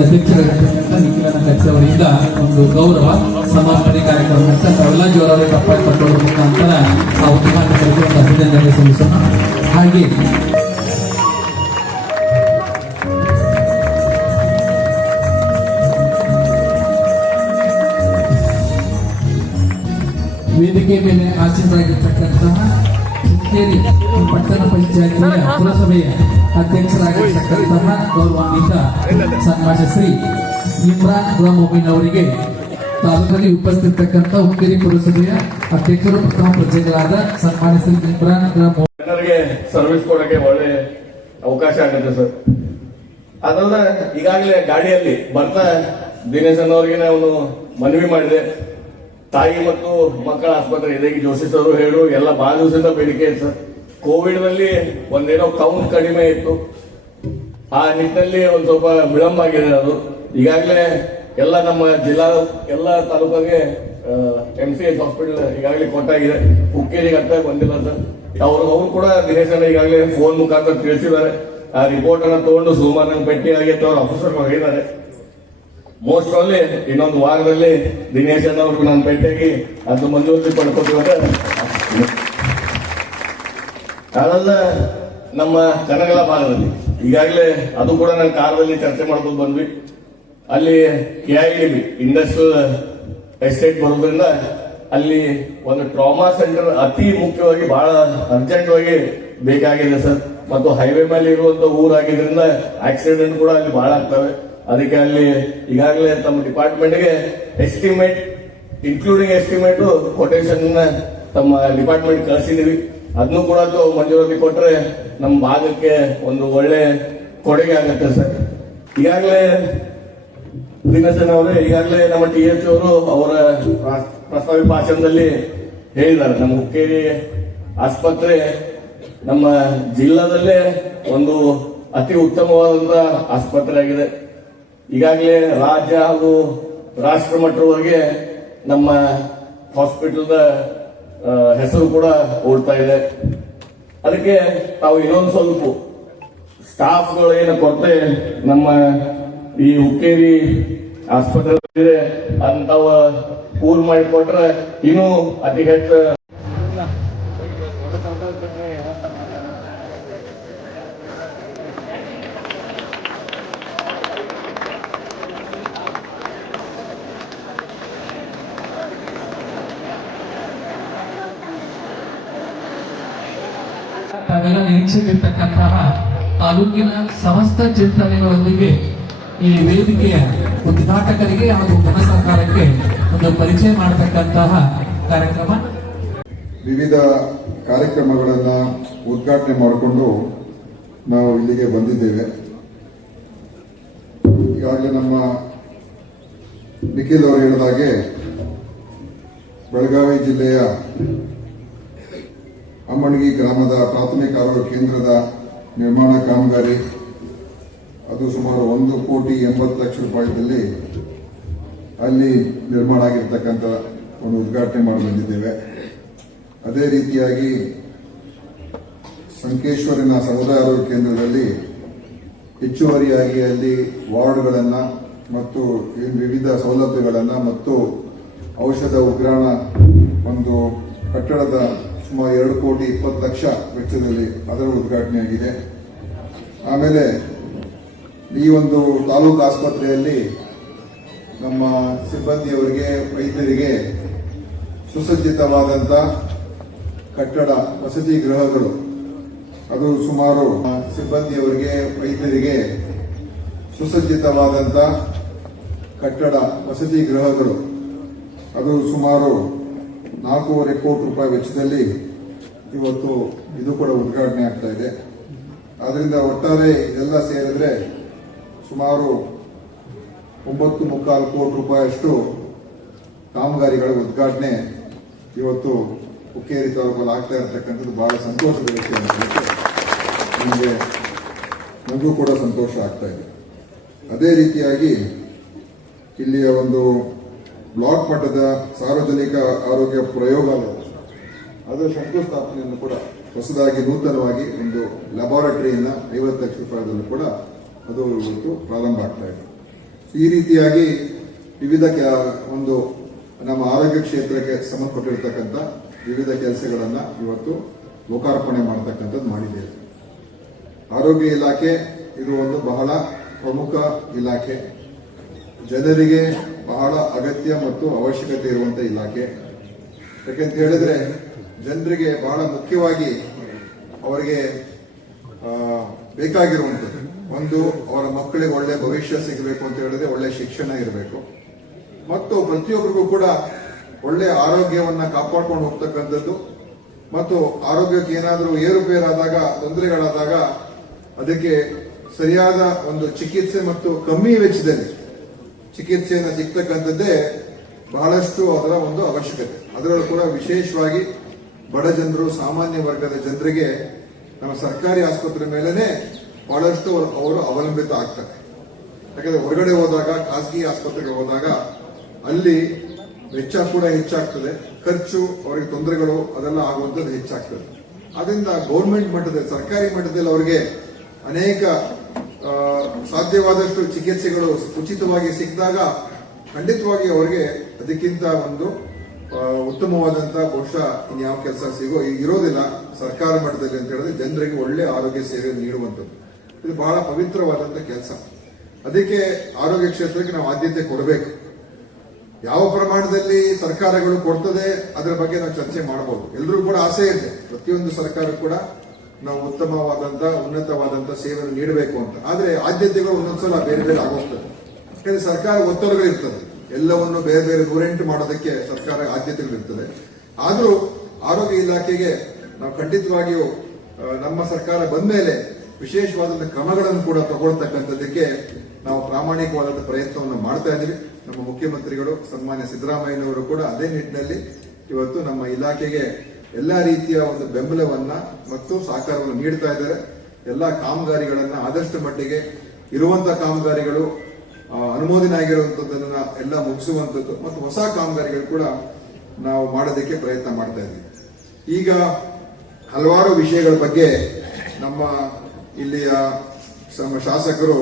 ಅಧ್ಯಕ್ಷರಾಗಿರ್ತಕ್ಕಂಥ ನಿಖಿಲನ ಕಚ್ಚೆ ಅವರಿಂದ ಒಂದು ಗೌರವ, ಸಮರ್ಪಣೆ ಕಾರ್ಯಕ್ರಮ ಅಂತ ತಾವೆಲ್ಲ ಜೋರಾದ ತಪ್ಪಾಗಿ ತಗೊಳ್ಳೋ ಮುಖಾಂತರ ಆ ಉದ್ಘಾಟಕರಿಗೆ ಒಂದು ಅಭಿನಂದನೆ ಸಲ್ಲಿಸೋಣ. ಹಾಗೆ ವೇದಿಕೆ ಮೇಲೆ ಆಸೀನರಾಗಿರ್ತಕ್ಕಂತಹ ಪಟ್ಟಣ ಪಂಚಾಯತಿಯ ಪುರಸಭೆಯ ಅಧ್ಯಕ್ಷರಾಗಿರ್ತಕ್ಕಂತಹ ಗೌರವಾನ್ವಿತ ಸನ್ಮಾನ್ಯ ಶ್ರೀ ಇಮ್ರಾನ್ ಗುಲಾಮೊಬಿನ್ ಅವರಿಗೆ ತಾಲೂಕಲ್ಲಿ ಉಪಸ್ಥಿತಕ್ಕಂಥ ಹುಕ್ಕೇರಿ ಪುರಸಭೆಯ ಅಧ್ಯಕ್ಷರು ಪ್ರಥಮ ಪ್ರಜೆಗಳಾದ ಸನ್ಮಾನ ಶ್ರೀ ಇಮ್ರಾನ್ ಜನರಿಗೆ ಸರ್ವಿಸ್ ಕೊಡಕ್ಕೆ ಒಳ್ಳೆ ಅವಕಾಶ ಆಗುತ್ತೆ ಸರ್. ಅದಲ್ಲ ಈಗಾಗಲೇ ಗಾಡಿಯಲ್ಲಿ ಬರ್ತಾ ದಿನೇಶನ್ ಅವರಿಗೆ ನಾನು ಮನವಿ ಮಾಡಿದೆ. ತಾಯಿ ಮತ್ತು ಮಕ್ಕಳ ಆಸ್ಪತ್ರೆ ಇದಕ್ಕೆ ಜೋಶಿ ಸರ್ ಹೇಳು ಎಲ್ಲ ಬಹಳ ದಿವಸದಿಂದ ಬೇಡಿಕೆ ಇದೆ ಸರ್. ಕೋವಿಡ್ನಲ್ಲಿ ಒಂದೇನೋ ಕೌಂಟ್ ಕಡಿಮೆ ಇತ್ತು. ಆ ನಿಟ್ಟಿನಲ್ಲಿ ಒಂದು ಸ್ವಲ್ಪ ವಿಳಂಬ ಆಗಿದೆ ಅದು. ಈಗಾಗಲೇ ಎಲ್ಲ ನಮ್ಮ ಜಿಲ್ಲಾ, ಎಲ್ಲ ತಾಲೂಕಾಗೆ ಎಂ ಸಿ ಎಸ್ ಹಾಸ್ಪಿಟಲ್ ಈಗಾಗಲೇ ಕೊಟ್ಟಾಗಿದೆ ಹುಕ್ಕೇರಿಗೆ ಅಂತ ಬಂದಿಲ್ಲ ಸರ್. ಅವರು ಅವರು ಕೂಡ ದಿನೇಶನ ಈಗಾಗಲೇ ಫೋನ್ ಮುಖಾಂತರ ತಿಳಿಸಿದ್ದಾರೆ. ಆ ರಿಪೋರ್ಟ್ ಅನ್ನ ತಗೊಂಡು ನಂಗೆ ಭೇಟಿ ಆಗಿತ್ತು ಅವ್ರ ಆಫೀಸರ್ ಹೋಗಿದ್ದಾರೆ ಮೋಸ್ಟ್ ಅಲ್ಲಿ ಇನ್ನೊಂದು ವಾರದಲ್ಲಿ ದಿನೇಶನ್ ಅವ್ರಿಗೆ ನಾನು ಭೇಟಿಯಾಗಿ ಅದು ಮಂಜೂರಿ ಪಡ್ಕೊತೀವಿ ಅಂತ. ಅದಲ್ಲ ನಮ್ಮ ಕನಗಲ ಭಾಗದಲ್ಲಿ. ಈಗಾಗಲೇ ಅದು ಕೂಡ ನಾನು ಕಾರದಲ್ಲಿ ಚರ್ಚೆ ಮಾಡ್ಕೊಂಡು ಬಂದ್ವಿ. ಅಲ್ಲಿ ಕೆಐಡಿಬಿ ಇಂಡಸ್ಟ್ರಿಯಲ್ ಎಸ್ಟೇಟ್ ಬರೋದ್ರಿಂದ ಅಲ್ಲಿ ಒಂದು ಟ್ರಾಮಾ ಸೆಂಟರ್ ಅತಿ ಮುಖ್ಯವಾಗಿ ಬಹಳ ಅರ್ಜೆಂಟ್ ಆಗಿ ಬೇಕಾಗಿದೆ ಸರ್. ಮತ್ತು ಹೈವೇ ಮೇಲೆ ಇರುವಂತ ಊರಾಗಿದ್ರಿಂದ ಆಕ್ಸಿಡೆಂಟ್ ಕೂಡ ಅಲ್ಲಿ ಬಹಳ ಆಗ್ತವೆ. ಅದಕ್ಕೆ ಅಲ್ಲಿ ಈಗಾಗಲೇ ತಮ್ಮ ಡಿಪಾರ್ಟ್ಮೆಂಟ್ಗೆ ಎಸ್ಟಿಮೇಟ್ ಇನ್ಕ್ಲೂಡಿಂಗ್ ಎಸ್ಟಿಮೇಟ್ ಕೊಟೇಶನ್ ತಮ್ಮ ಡಿಪಾರ್ಟ್ಮೆಂಟ್ ಕಳಿಸಿದೀವಿ ಅದನ್ನು ಕೂಡ ಮಂಜೂರಾತಿ ಕೊಟ್ಟರೆ ನಮ್ಮ ಭಾಗಕ್ಕೆ ಒಂದು ಒಳ್ಳೆ ಕೊಡುಗೆ ಆಗುತ್ತೆ ಸರ್. ಈಗಾಗಲೇ ಭೀಮಸೇನ ಅವರೇ, ಈಗಾಗಲೇ ನಮ್ಮ ಟಿ ಎಚ್ ಅವರು ಅವರ ಪ್ರಸ್ತಾವಿ ಭಾಷಣದಲ್ಲಿ ಹೇಳಿದ್ದಾರೆ. ನಮ್ಮ ಹುಕ್ಕೇರಿ ಆಸ್ಪತ್ರೆ ನಮ್ಮ ಜಿಲ್ಲಾದಲ್ಲೇ ಒಂದು ಅತಿ ಉತ್ತಮವಾದಂತಹ ಆಸ್ಪತ್ರೆ ಆಗಿದೆ. ಈಗಾಗಲೇ ರಾಜ್ಯ ಹಾಗೂ ರಾಷ್ಟ್ರ ಮಟ್ಟದವರೆಗೆ ನಮ್ಮ ಹಾಸ್ಪಿಟಲ್ದ ಹೆಸರು ಕೂಡ ಓಡ್ತಾ ಇದೆ. ಅದಕ್ಕೆ ತಾವು ಇನ್ನೊಂದು ಸ್ವಲ್ಪ ಸ್ಟಾಫ್ಗಳು ಏನು ಕೊರತೆ ನಮ್ಮ ಈ ಹುಕ್ಕೇರಿ ಆಸ್ಪತ್ರೆ ಅಂತವ ಪೂರ್ ಮಾಡಿಕೊಟ್ರೆ ಇನ್ನೂ ಅತಿ ಹೆಚ್ಚು ನಿರೀಕ್ಷೆಗಿರ್ತಕ್ಕಂತಹ ತಾಲೂಕಿನ ಸಮಸ್ತ ಚಿಂತನೆಗಳೊಂದಿಗೆ ಈ ವೇದಿಕೆಯ ಉದ್ಘಾಟಕರಿಗೆ ಹಾಗೂ ಜನ ಸರ್ಕಾರಕ್ಕೆ ಒಂದು ಪರಿಚಯ ಮಾಡತಕ್ಕಂತಹ ಕಾರ್ಯಕ್ರಮ. ವಿವಿಧ ಕಾರ್ಯಕ್ರಮಗಳನ್ನ ಉದ್ಘಾಟನೆ ಮಾಡಿಕೊಂಡು ನಾವು ಇಲ್ಲಿಗೆ ಬಂದಿದ್ದೇವೆ. ಈಗಾಗಲೇ ನಮ್ಮ ನಿಖಿಲ್ ಅವರು ಹೇಳಿದಾಗೆ ಬೆಳಗಾವಿ ಜಿಲ್ಲೆಯ ಅಮ್ಮಣಗಿ ಗ್ರಾಮದ ಪ್ರಾಥಮಿಕ ಆರೋಗ್ಯ ಕೇಂದ್ರದ ನಿರ್ಮಾಣ ಕಾಮಗಾರಿ. ಅದು ಸುಮಾರು ಒಂದು ಕೋಟಿ ಎಂಬತ್ತು ಲಕ್ಷ ರೂಪಾಯಿದಲ್ಲಿ ಅಲ್ಲಿ ನಿರ್ಮಾಣ ಆಗಿರ್ತಕ್ಕಂಥ ಒಂದು ಉದ್ಘಾಟನೆ ಮಾಡಿ ಬಂದಿದ್ದೇವೆ. ಅದೇ ರೀತಿಯಾಗಿ ಸಂಕೇಶ್ವರಿನ ಸಮುದಾಯ ಆರೋಗ್ಯ ಕೇಂದ್ರದಲ್ಲಿ ಹೆಚ್ಚುವರಿಯಾಗಿ ಅಲ್ಲಿ ವಾರ್ಡ್ಗಳನ್ನು ಮತ್ತು ವಿವಿಧ ಸೌಲಭ್ಯಗಳನ್ನು ಮತ್ತು ಔಷಧ ಉಗ್ರಾಣ ಒಂದು ಕಟ್ಟಡದ ಸುಮಾರು ಎರಡು ಕೋಟಿ ಇಪ್ಪತ್ತು ಲಕ್ಷ ವೆಚ್ಚದಲ್ಲಿ ಅದರ ಉದ್ಘಾಟನೆಯಾಗಿದೆ ಆಮೇಲೆ ಈ ಒಂದು ತಾಲೂಕು ಆಸ್ಪತ್ರೆಯಲ್ಲಿ ನಮ್ಮ ಸಿಬ್ಬಂದಿಯವರಿಗೆ, ವೈದ್ಯರಿಗೆ ಸುಸಜ್ಜಿತವಾದಂಥ ಕಟ್ಟಡ, ವಸತಿ ಗೃಹಗಳು, ಅದು ಸುಮಾರು ಸಿಬ್ಬಂದಿಯವರಿಗೆ, ವೈದ್ಯರಿಗೆ ಸುಸಜ್ಜಿತವಾದಂಥ ಕಟ್ಟಡ, ವಸತಿ ಗೃಹಗಳು, ಅದು ಸುಮಾರು ನಾಲ್ಕೂವರೆ ಕೋಟಿ ರೂಪಾಯಿ ವೆಚ್ಚದಲ್ಲಿ ಇವತ್ತು ಇದು ಕೂಡ ಉದ್ಘಾಟನೆ ಆಗ್ತಾ ಇದೆ. ಅದರಿಂದ ಒಟ್ಟಾರೆ ಇದೆಲ್ಲ ಸೇರಿದ್ರೆ ಸುಮಾರು ಒಂಬತ್ತು ಮುಕ್ಕಾಲು ಕೋಟಿ ರೂಪಾಯಿಯಷ್ಟು ಕಾಮಗಾರಿಗಳ ಉದ್ಘಾಟನೆ ಇವತ್ತು ಹುಕ್ಕೇರಿ ತಾಲೂಕಲ್ಲಿ ಆಗ್ತಾ ಇರತಕ್ಕಂಥದ್ದು ಬಹಳ ಸಂತೋಷದ ವಿಷಯ ನಮಗೆ ನನಗೂ ಕೂಡ ಸಂತೋಷ ಆಗ್ತಾ ಇದೆ. ಅದೇ ರೀತಿಯಾಗಿ ಇಲ್ಲಿಯ ಒಂದು ಬ್ಲಾಕ್ ಮಟ್ಟದ ಸಾರ್ವಜನಿಕ ಆರೋಗ್ಯ ಪ್ರಯೋಗಾಲಯ. ಅದರ ಶಂಕುಸ್ಥಾಪನೆಯನ್ನು ಕೂಡ ಹೊಸದಾಗಿ ನೂತನವಾಗಿ ಒಂದು ಲ್ಯಾಬಾರೇಟರಿಯನ್ನ ಐವತ್ತು ಲಕ್ಷ ರೂಪಾಯಿದಲ್ಲೂ ಕೂಡ ಅದು ಇವತ್ತು ಪ್ರಾರಂಭ ಆಗ್ತಾ ಇದೆ. ಈ ರೀತಿಯಾಗಿ ವಿವಿಧ ಒಂದು ನಮ್ಮ ಆರೋಗ್ಯ ಕ್ಷೇತ್ರಕ್ಕೆ ಸಂಬಂಧಪಟ್ಟಿರ್ತಕ್ಕಂಥ ವಿವಿಧ ಕೆಲಸಗಳನ್ನು ಇವತ್ತು ಲೋಕಾರ್ಪಣೆ ಮಾಡತಕ್ಕಂಥದ್ದು ಮಾಡಿದ್ದೇವೆ ಆರೋಗ್ಯ ಇಲಾಖೆ ಇದು ಒಂದು ಬಹಳ ಪ್ರಮುಖ ಇಲಾಖೆ. ಜನರಿಗೆ ಬಹಳ ಅಗತ್ಯ ಮತ್ತು ಅವಶ್ಯಕತೆ ಇರುವಂತ ಇಲಾಖೆ. ಯಾಕೆಂತ ಹೇಳಿದ್ರೆ ಜನರಿಗೆ ಬಹಳ ಮುಖ್ಯವಾಗಿ ಅವರಿಗೆ ಬೇಕಾಗಿರುವಂಥದ್ದು. ಒಂದು, ಅವರ ಮಕ್ಕಳಿಗೆ ಒಳ್ಳೆ ಭವಿಷ್ಯ ಸಿಗಬೇಕು ಅಂತ ಹೇಳಿದ್ರೆ ಒಳ್ಳೆ ಶಿಕ್ಷಣ ಇರಬೇಕು. ಮತ್ತು ಪ್ರತಿಯೊಬ್ಬರಿಗೂ ಕೂಡ ಒಳ್ಳೆ ಆರೋಗ್ಯವನ್ನ ಕಾಪಾಡ್ಕೊಂಡು ಹೋಗ್ತಕ್ಕಂಥದ್ದು. ಮತ್ತು ಆರೋಗ್ಯಕ್ಕೆ ಏನಾದರೂ ಏರುಪೇರಾದಾಗ, ತೊಂದರೆಗಳಾದಾಗ, ಅದಕ್ಕೆ ಸರಿಯಾದ ಒಂದು ಚಿಕಿತ್ಸೆ ಮತ್ತು ಕಮ್ಮಿ ವೆಚ್ಚದಲ್ಲಿ ಚಿಕಿತ್ಸೆಯನ್ನು ಸಿಗ್ತಕ್ಕಂಥದ್ದೇ ಬಹಳಷ್ಟು ಅದರ ಒಂದು ಅವಶ್ಯಕತೆ. ಅದರಲ್ಲೂ ಕೂಡ ವಿಶೇಷವಾಗಿ ಬಡ ಜನರು, ಸಾಮಾನ್ಯ ವರ್ಗದ ಜನರಿಗೆ ನಮ್ಮ ಸರ್ಕಾರಿ ಆಸ್ಪತ್ರೆ ಮೇಲೇನೆ ಬಹಳಷ್ಟು ಅವರು ಅವಲಂಬಿತ ಆಗ್ತಾರೆ. ಯಾಕಂದ್ರೆ ಹೊರಗಡೆ ಹೋದಾಗ, ಖಾಸಗಿ ಆಸ್ಪತ್ರೆಗೆ ಹೋದಾಗ ಅಲ್ಲಿ ವೆಚ್ಚ ಕೂಡ ಹೆಚ್ಚಾಗ್ತದೆ. ಖರ್ಚು, ಅವರಿಗೆ ತೊಂದರೆಗಳು ಅದೆಲ್ಲ ಆಗುವಂಥದ್ದು ಹೆಚ್ಚಾಗ್ತದೆ. ಅದರಿಂದ ಗೌರ್ಮೆಂಟ್ ಮಟ್ಟದಲ್ಲಿ, ಸರ್ಕಾರಿ ಮಟ್ಟದಲ್ಲಿ ಅವರಿಗೆ ಅನೇಕ ಸಾಧ್ಯವಾದಷ್ಟು ಚಿಕಿತ್ಸೆಗಳು ಉಚಿತವಾಗಿ ಸಿಕ್ಕಿದಾಗ ಖಂಡಿತವಾಗಿ ಅವರಿಗೆ ಅದಕ್ಕಿಂತ ಒಂದು ಉತ್ತಮವಾದಂತ ಉತ್ತಮವಾದಂತಹ ಬಹುಶಃ ಇನ್ಯಾವ ಕೆಲಸ ಸಿಗೋ ಇರೋದಿಲ್ಲ ಸರ್ಕಾರ ಮಟ್ಟದಲ್ಲಿ ಅಂತ ಹೇಳಿದ್ರೆ ಜನರಿಗೆ ಒಳ್ಳೆ ಆರೋಗ್ಯ ಸೇವೆ ನೀಡುವಂಥದ್ದು. ಇದು ಬಹಳ ಪವಿತ್ರವಾದಂತಹ ಕೆಲಸ. ಅದಕ್ಕೆ ಆರೋಗ್ಯ ಕ್ಷೇತ್ರಕ್ಕೆ ನಾವು ಆದ್ಯತೆ ಕೊಡಬೇಕು. ಯಾವ ಪ್ರಮಾಣದಲ್ಲಿ ಸರ್ಕಾರಗಳು ಕೊಡ್ತದೆ ಅದರ ಬಗ್ಗೆ ನಾವು ಚರ್ಚೆ ಮಾಡಬಹುದು ಎಲ್ಲರೂ ಕೂಡ ಆಸೆ ಇದೆ. ಪ್ರತಿಯೊಂದು ಸರ್ಕಾರ ಕೂಡ ನಾವು ಉತ್ತಮವಾದಂತ, ಉನ್ನತವಾದಂತ ಸೇವೆಯನ್ನು ನೀಡಬೇಕು ಅಂತ. ಆದ್ರೆ ಆದ್ಯತೆಗಳು ಒಂದೊಂದ್ಸಲ ಬೇರೆ ಬೇರೆ ಆಗೋಗ್ತದೆ. ಯಾಕಂದ್ರೆ ಸರ್ಕಾರ ಒತ್ತಡಗಳಿರ್ತದೆ. ಎಲ್ಲವನ್ನು ಬೇರೆ ಬೇರೆ ನೂರೆಂಟು ಮಾಡೋದಕ್ಕೆ ಸರ್ಕಾರ ಆದ್ಯತೆಗಳಿರ್ತದೆ. ಆದ್ರೂ ಆರೋಗ್ಯ ಇಲಾಖೆಗೆ ನಾವು ಖಂಡಿತವಾಗಿಯೂ ನಮ್ಮ ಸರ್ಕಾರ ಬಂದ ಮೇಲೆ ವಿಶೇಷವಾದಂತಹ ಕ್ರಮಗಳನ್ನು ಕೂಡ ತಗೊಳ್ತಕ್ಕಂಥದ್ದಕ್ಕೆ ನಾವು ಪ್ರಾಮಾಣಿಕವಾದಂತಹ ಪ್ರಯತ್ನವನ್ನು ಮಾಡ್ತಾ ಇದ್ದೀವಿ. ನಮ್ಮ ಮುಖ್ಯಮಂತ್ರಿಗಳು, ಸನ್ಮಾನ್ಯ ಸಿದ್ದರಾಮಯ್ಯನವರು ಕೂಡ ಅದೇ ನಿಟ್ಟಿನಲ್ಲಿ ಇವತ್ತು ನಮ್ಮ ಇಲಾಖೆಗೆ ಎಲ್ಲಾ ರೀತಿಯ ಒಂದು ಬೆಂಬಲವನ್ನ ಮತ್ತು ಸಹಕಾರವನ್ನು ನೀಡ್ತಾ ಇದ್ದಾರೆ. ಎಲ್ಲ ಕಾಮಗಾರಿಗಳನ್ನ ಆದಷ್ಟು ಮಟ್ಟಿಗೆ ಇರುವಂತಹ ಕಾಮಗಾರಿಗಳು ಅನುಮೋದನೆ ಆಗಿರುವಂತದ್ದನ್ನ ಎಲ್ಲ ಮುಗಿಸುವಂತದ್ದು ಮತ್ತು ಹೊಸ ಕಾಮಗಾರಿಗಳು ಕೂಡ ನಾವು ಮಾಡೋದಕ್ಕೆ ಪ್ರಯತ್ನ ಮಾಡ್ತಾ ಇದ್ದೀವಿ. ಈಗ ಹಲವಾರು ವಿಷಯಗಳ ಬಗ್ಗೆ ನಮ್ಮ ಇಲ್ಲಿಯ ನಮ್ಮ ಶಾಸಕರು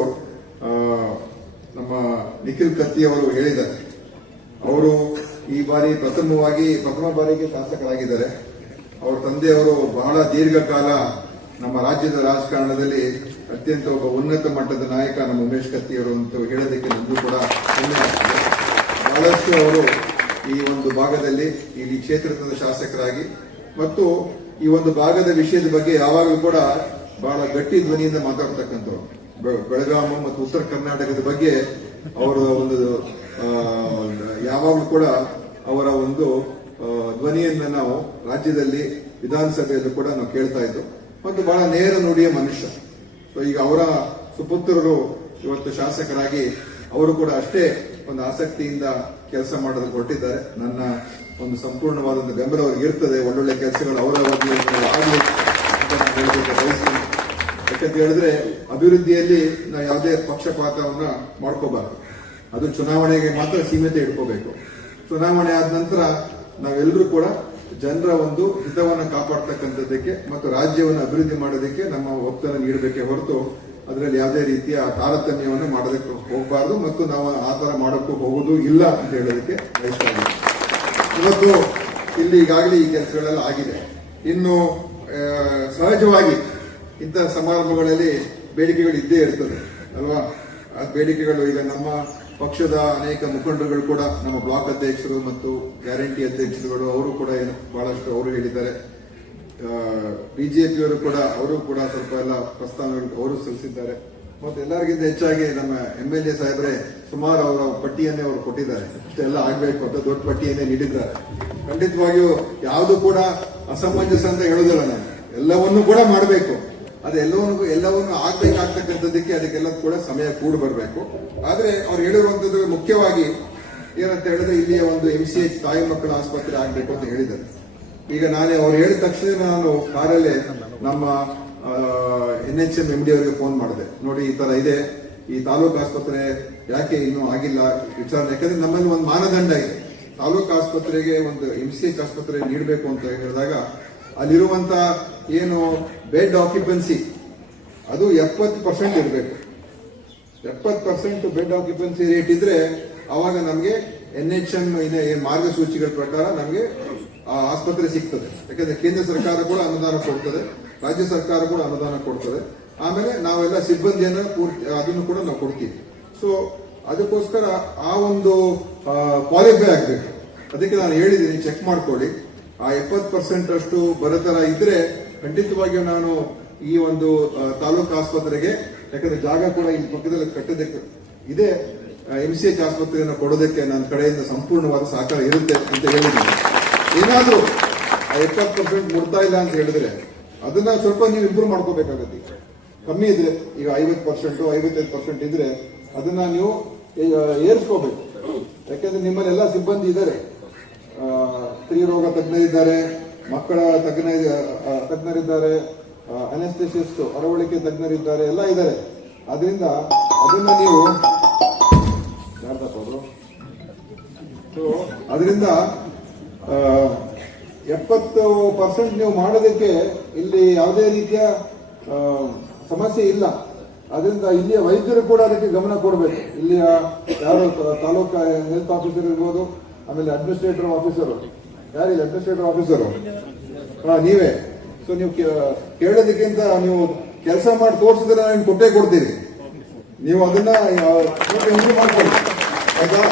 ನಮ್ಮ ನಿಖಿಲ್ ಕತ್ತಿ ಅವರು ಹೇಳಿದ್ದಾರೆ. ಅವರು ಈ ಬಾರಿ ಪ್ರಥಮವಾಗಿ, ಪ್ರಥಮ ಬಾರಿಗೆ ಶಾಸಕರಾಗಿದ್ದಾರೆ. ಅವರ ತಂದೆಯವರು ಬಹಳ ದೀರ್ಘಕಾಲ ನಮ್ಮ ರಾಜ್ಯದ ರಾಜಕಾರಣದಲ್ಲಿ ಅತ್ಯಂತ ಒಬ್ಬ ಉನ್ನತ ಮಟ್ಟದ ನಾಯಕ ನಮ್ಮ ಉಮೇಶ್ ಕತ್ತಿಯವರು ಅಂತ ಹೇಳೋದಕ್ಕೆ ನಮಗೂ ಕೂಡ ಹೆಮ್ಮೆ ಆಗ್ತದೆ. ಬಹಳಷ್ಟು ಅವರು ಈ ಒಂದು ಭಾಗದಲ್ಲಿ ಇಲ್ಲಿ ಕ್ಷೇತ್ರದ ಶಾಸಕರಾಗಿ ಮತ್ತು ಈ ಒಂದು ಭಾಗದ ವಿಷಯದ ಬಗ್ಗೆ ಯಾವಾಗಲೂ ಕೂಡ ಬಹಳ ಗಟ್ಟಿ ಧ್ವನಿಯಿಂದ ಮಾತಾಡ್ತಕ್ಕಂಥವ್ರು. ಬೆಳಗಾಮ ಮತ್ತು ಉತ್ತರ ಕರ್ನಾಟಕದ ಬಗ್ಗೆ ಅವರ ಒಂದು ಯಾವಾಗಲೂ ಕೂಡ ಅವರ ಒಂದು ಧ್ವನಿಯನ್ನ ನಾವು ರಾಜ್ಯದಲ್ಲಿ ವಿಧಾನಸಭೆಯಲ್ಲೂ ಕೂಡ ನಾವು ಕೇಳ್ತಾ ಇದ್ದು, ಮತ್ತು ಬಹಳ ನೇರ ನುಡಿಯ ಮನುಷ್ಯ. ಸೊ ಈಗ ಅವರ ಸುಪುತ್ರರು ಇವತ್ತು ಶಾಸಕರಾಗಿ ಅವರು ಕೂಡ ಅಷ್ಟೇ ಒಂದು ಆಸಕ್ತಿಯಿಂದ ಕೆಲಸ ಮಾಡಲು ಕೊಟ್ಟಿದ್ದಾರೆ. ನನ್ನ ಒಂದು ಸಂಪೂರ್ಣವಾದಂತ ಬೆಂಬಲ ಅವ್ರಿಗೆ ಇರ್ತದೆ. ಒಳ್ಳೊಳ್ಳೆ ಕೆಲಸಗಳು ಅವರ ಆಗಲಿ ಯಾಕಂತ ಹೇಳಿದ್ರೆ, ಅಭಿವೃದ್ಧಿಯಲ್ಲಿ ನಾವು ಯಾವುದೇ ಪಕ್ಷಪಾತವನ್ನ ಮಾಡ್ಕೋಬಾರದು. ಅದು ಚುನಾವಣೆಗೆ ಮಾತ್ರ ಸೀಮಿತ ಇಟ್ಕೋಬೇಕು. ಚುನಾವಣೆ ಆದ ನಂತರ ನಾವೆಲ್ಲರೂ ಕೂಡ ಜನರ ಒಂದು ಹಿತವನ್ನು ಕಾಪಾಡ್ತಕ್ಕಂಥದ್ದಕ್ಕೆ ಮತ್ತು ರಾಜ್ಯವನ್ನು ಅಭಿವೃದ್ಧಿ ಮಾಡೋದಕ್ಕೆ ನಮ್ಮ ಒಪ್ತನ ನೀಡಬೇಕೆ ಹೊರತು ಅದರಲ್ಲಿ ಯಾವುದೇ ರೀತಿಯ ತಾರತಮ್ಯವನ್ನು ಮಾಡೋದಕ್ಕೆ ಹೋಗಬಾರದು ಮತ್ತು ನಾವು ಆ ಥರ ಮಾಡೋಕ್ಕೂ ಹೋಗೋದು ಇಲ್ಲ ಅಂತ ಹೇಳೋದಕ್ಕೆ ಬಯಸ್ತಾ ಇವತ್ತು ಇಲ್ಲಿ ಈಗಾಗಲೇ ಈ ಕೆಲಸಗಳೆಲ್ಲ ಆಗಿದೆ. ಇನ್ನು ಸಹಜವಾಗಿ ಇಂತಹ ಸಮಾರಂಭಗಳಲ್ಲಿ ಬೇಡಿಕೆಗಳು ಇದ್ದೇ ಇರ್ತದೆ, ಅಲ್ವಾ? ಆ ಬೇಡಿಕೆಗಳು ಈಗ ನಮ್ಮ ಪಕ್ಷದ ಅನೇಕ ಮುಖಂಡರುಗಳು ಕೂಡ ನಮ್ಮ ಬ್ಲಾಕ್ ಅಧ್ಯಕ್ಷರು ಮತ್ತು ಗ್ಯಾರಂಟಿ ಅಧ್ಯಕ್ಷರುಗಳು, ಅವರು ಕೂಡ ಏನು ಬಹಳಷ್ಟು ಅವರು ಹೇಳಿದ್ದಾರೆ. ಬಿಜೆಪಿಯವರು ಕೂಡ, ಅವರು ಕೂಡ ಸ್ವಲ್ಪ ಎಲ್ಲ ಪ್ರಸ್ತಾವನೆಗಳು ಅವರು ಸಲ್ಲಿಸಿದ್ದಾರೆ. ಮತ್ತೆ ಎಲ್ಲರಿಗಿಂತ ಹೆಚ್ಚಾಗಿ ನಮ್ಮ ಎಂ ಎಲ್ ಎ ಸಾಹೇಬ್ರೆ, ಸುಮಾರು ಅವರ ಪಟ್ಟಿಯನ್ನೇ ಅವರು ಕೊಟ್ಟಿದ್ದಾರೆ. ಇಷ್ಟೆಲ್ಲ ಆಗ್ಬೇಕು ಅಂತ ದೊಡ್ಡ ಪಟ್ಟಿಯನ್ನೇ ನೀಡಿದ್ದಾರೆ. ಖಂಡಿತವಾಗಿಯೂ ಯಾವುದು ಕೂಡ ಅಸಮಂಜಸ ಅಂತ ಹೇಳೋದಿಲ್ಲ ನಾನು. ಎಲ್ಲವನ್ನೂ ಕೂಡ ಮಾಡಬೇಕು. ಅದೆಲ್ಲವನ್ನೂ ಎಲ್ಲವನ್ನೂ ಆಗ್ಬೇಕಾಗ್ತಕ್ಕಂಥದ್ದಕ್ಕೆ ಅದಕ್ಕೆಲ್ಲ ಕೂಡ ಸಮಯ ಕೂಡ ಬರಬೇಕು. ಆದರೆ ಅವ್ರು ಹೇಳಿರುವಂತದ್ದು ಮುಖ್ಯವಾಗಿ ಏನಂತ ಹೇಳಿದ್ರೆ ಇಲ್ಲಿಯ ಒಂದು ಎಂ ಸಿ ಎಚ್ ತಾಯಿ ಮಕ್ಕಳ ಆಸ್ಪತ್ರೆ ಆಗ್ಬೇಕು ಅಂತ ಹೇಳಿದ್ದಾರೆ. ಈಗ ನಾನೇ ಅವ್ರು ಹೇಳಿದ ತಕ್ಷಣ ನಾನು ಕಾರಲ್ಲೇ ನಮ್ಮ N H M M D ಅವರಿಗೆ ಫೋನ್ ಮಾಡಿದೆ. ನೋಡಿ, ಈ ತರ ಇದೆ. ಈ ತಾಲೂಕು ಆಸ್ಪತ್ರೆ ಯಾಕೆ ಇನ್ನೂ ಆಗಿಲ್ಲ? ವಿಚಾರಣೆ ಯಾಕಂದ್ರೆ ನಮ್ಮಲ್ಲಿ ಒಂದು ಮಾನದಂಡ ಇದೆ. ತಾಲೂಕು ಆಸ್ಪತ್ರೆಗೆ ಒಂದು ಎಂ ಸಿ ಎಚ್ ಆಸ್ಪತ್ರೆ ನೀಡಬೇಕು ಅಂತ ಹೇಳಿದಾಗ ಅಲ್ಲಿರುವಂತ ಏನು ಬೆಡ್ ಆಕ್ಯುಪೆನ್ಸಿ ಅದು ಎಪ್ಪತ್ತು ಪರ್ಸೆಂಟ್ ಇರಬೇಕು. ಎಪ್ಪತ್ತು ಪರ್ಸೆಂಟ್ ಬೆಡ್ ಆಕ್ಯುಪೆನ್ಸಿ ರೇಟ್ ಇದ್ರೆ ಅವಾಗ ನಮಗೆ ಎನ್ ಎಚ್ ಎಂ ಮಾರ್ಗಸೂಚಿಗಳ ಪ್ರಕಾರ ನಮಗೆ ಆಸ್ಪತ್ರೆ ಸಿಗ್ತದೆ. ಯಾಕಂದ್ರೆ ಕೇಂದ್ರ ಸರ್ಕಾರ ಕೂಡ ಅನುದಾನ ಕೊಡ್ತದೆ, ರಾಜ್ಯ ಸರ್ಕಾರ ಕೂಡ ಅನುದಾನ ಕೊಡ್ತದೆ. ಆಮೇಲೆ ನಾವೆಲ್ಲ ಸಿಬ್ಬಂದಿಯನ್ನು ಪೂರ್ತಿ, ಅದನ್ನು ಕೂಡ ನಾವು ಕೊಡ್ತೀವಿ. ಸೊ ಅದಕ್ಕೋಸ್ಕರ ಆ ಒಂದು ಕ್ವಾಲಿಫೈ ಆಗಬೇಕು. ಅದಕ್ಕೆ ನಾನು ಹೇಳಿದ್ದೀನಿ ಚೆಕ್ ಮಾಡ್ಕೊಳ್ಳಿ. ಆ ಎಪ್ಪತ್ತು ಪರ್ಸೆಂಟ್ ಅಷ್ಟು ಬರತರ ಇದ್ರೆ ಖಂಡಿತವಾಗಿಯೂ ನಾನು ಈ ಒಂದು ತಾಲೂಕು ಆಸ್ಪತ್ರೆಗೆ, ಯಾಕಂದ್ರೆ ಜಾಗ ಕೂಡ ಈ ಪಕ್ಕದಲ್ಲಿ ಕಟ್ಟೋದಕ್ಕೆ ಇದೆ ಎಂ ಸಿ ಎಚ್ ಆಸ್ಪತ್ರೆಯನ್ನು ಕೊಡೋದಕ್ಕೆ ನನ್ನ ಕಡೆಯಿಂದ ಸಂಪೂರ್ಣವಾದ ಸಹಕಾರ ಇರುತ್ತೆ ಅಂತ ಹೇಳಿದ್ದೀನಿ. ಏನಾದರೂ ಎಪ್ಪತ್ತು ಪರ್ಸೆಂಟ್ ಮುಡ್ತಾ ಇಲ್ಲ ಅಂತ ಹೇಳಿದ್ರೆ, ಅದನ್ನ ಸ್ವಲ್ಪ ನೀವು ಇಂಪ್ರೂವ್ ಮಾಡ್ಕೋಬೇಕಾಗತ್ತೆ. ಕಮ್ಮಿ ಇದ್ರೆ, ಈಗ ಐವತ್ತು ಪರ್ಸೆಂಟ್, ಐವತ್ತೈದು ಪರ್ಸೆಂಟ್ ಇದ್ರೆ, ಅದನ್ನ ನೀವು ಏರ್ಸ್ಕೋಬೇಕು. ಯಾಕಂದ್ರೆ ನಿಮ್ಮಲ್ಲಿ ಎಲ್ಲ ಸಿಬ್ಬಂದಿ ಇದ್ದಾರೆ. ಸ್ತ್ರೀ ರೋಗ ತಜ್ಞರಿದ್ದಾರೆ. ಮಕ್ಕಳ ತಜ್ಞ ತಜ್ಞರಿದ್ದಾರೆ ಅನೆಸ್ಥೆಸಿಸ್ಟ್ ಅರವಳಿಕೆ ತಜ್ಞರಿದ್ದಾರೆ ಎಲ್ಲ ಇದ್ದಾರೆ. ಅದರಿಂದ ಅದನ್ನ ನೀವು ಯಾರ್ದಪ್ಪ? So, ಅದರಿಂದ ಎಪ್ಪತ್ತು ಪರ್ಸೆಂಟ್ ನೀವು ಮಾಡೋದಕ್ಕೆ ಇಲ್ಲಿ ಯಾವುದೇ ರೀತಿಯ ಸಮಸ್ಯೆ ಇಲ್ಲ. ಅದರಿಂದ ಇಲ್ಲಿಯ ವೈದ್ಯರು ಕೂಡ ಅದಕ್ಕೆ ಗಮನ ಕೊಡಬೇಕು. ಇಲ್ಲಿಯ ಯಾರು ತಾಲೂಕು ಹೆಲ್ತ್ ಆಫೀಸರ್ ಇರ್ಬೋದು ಆಮೇಲೆ ಅಡ್ಮಿನಿಸ್ಟ್ರೇಟರ್ ಆಫೀಸರು ಯಾರಿಲ್ಲ ಅಡ್ಮಿನಿಸ್ಟ್ರೇಟರ್ ಆಫೀಸರು ಹಾ, ನೀವೇ. ಸೊ ನೀವು ಕೇಳೋದಕ್ಕಿಂತ ನೀವು ಕೆಲಸ ಮಾಡಿ ತೋರಿಸಿದ್ರೆ ನಾನು ಕೊಟ್ಟೆ ಕೊಡ್ತೀರಿ ನೀವು ಅದನ್ನ ಮಾಡ್ಕೊಳ್ಳಿ. ಆಯ್ತಾ?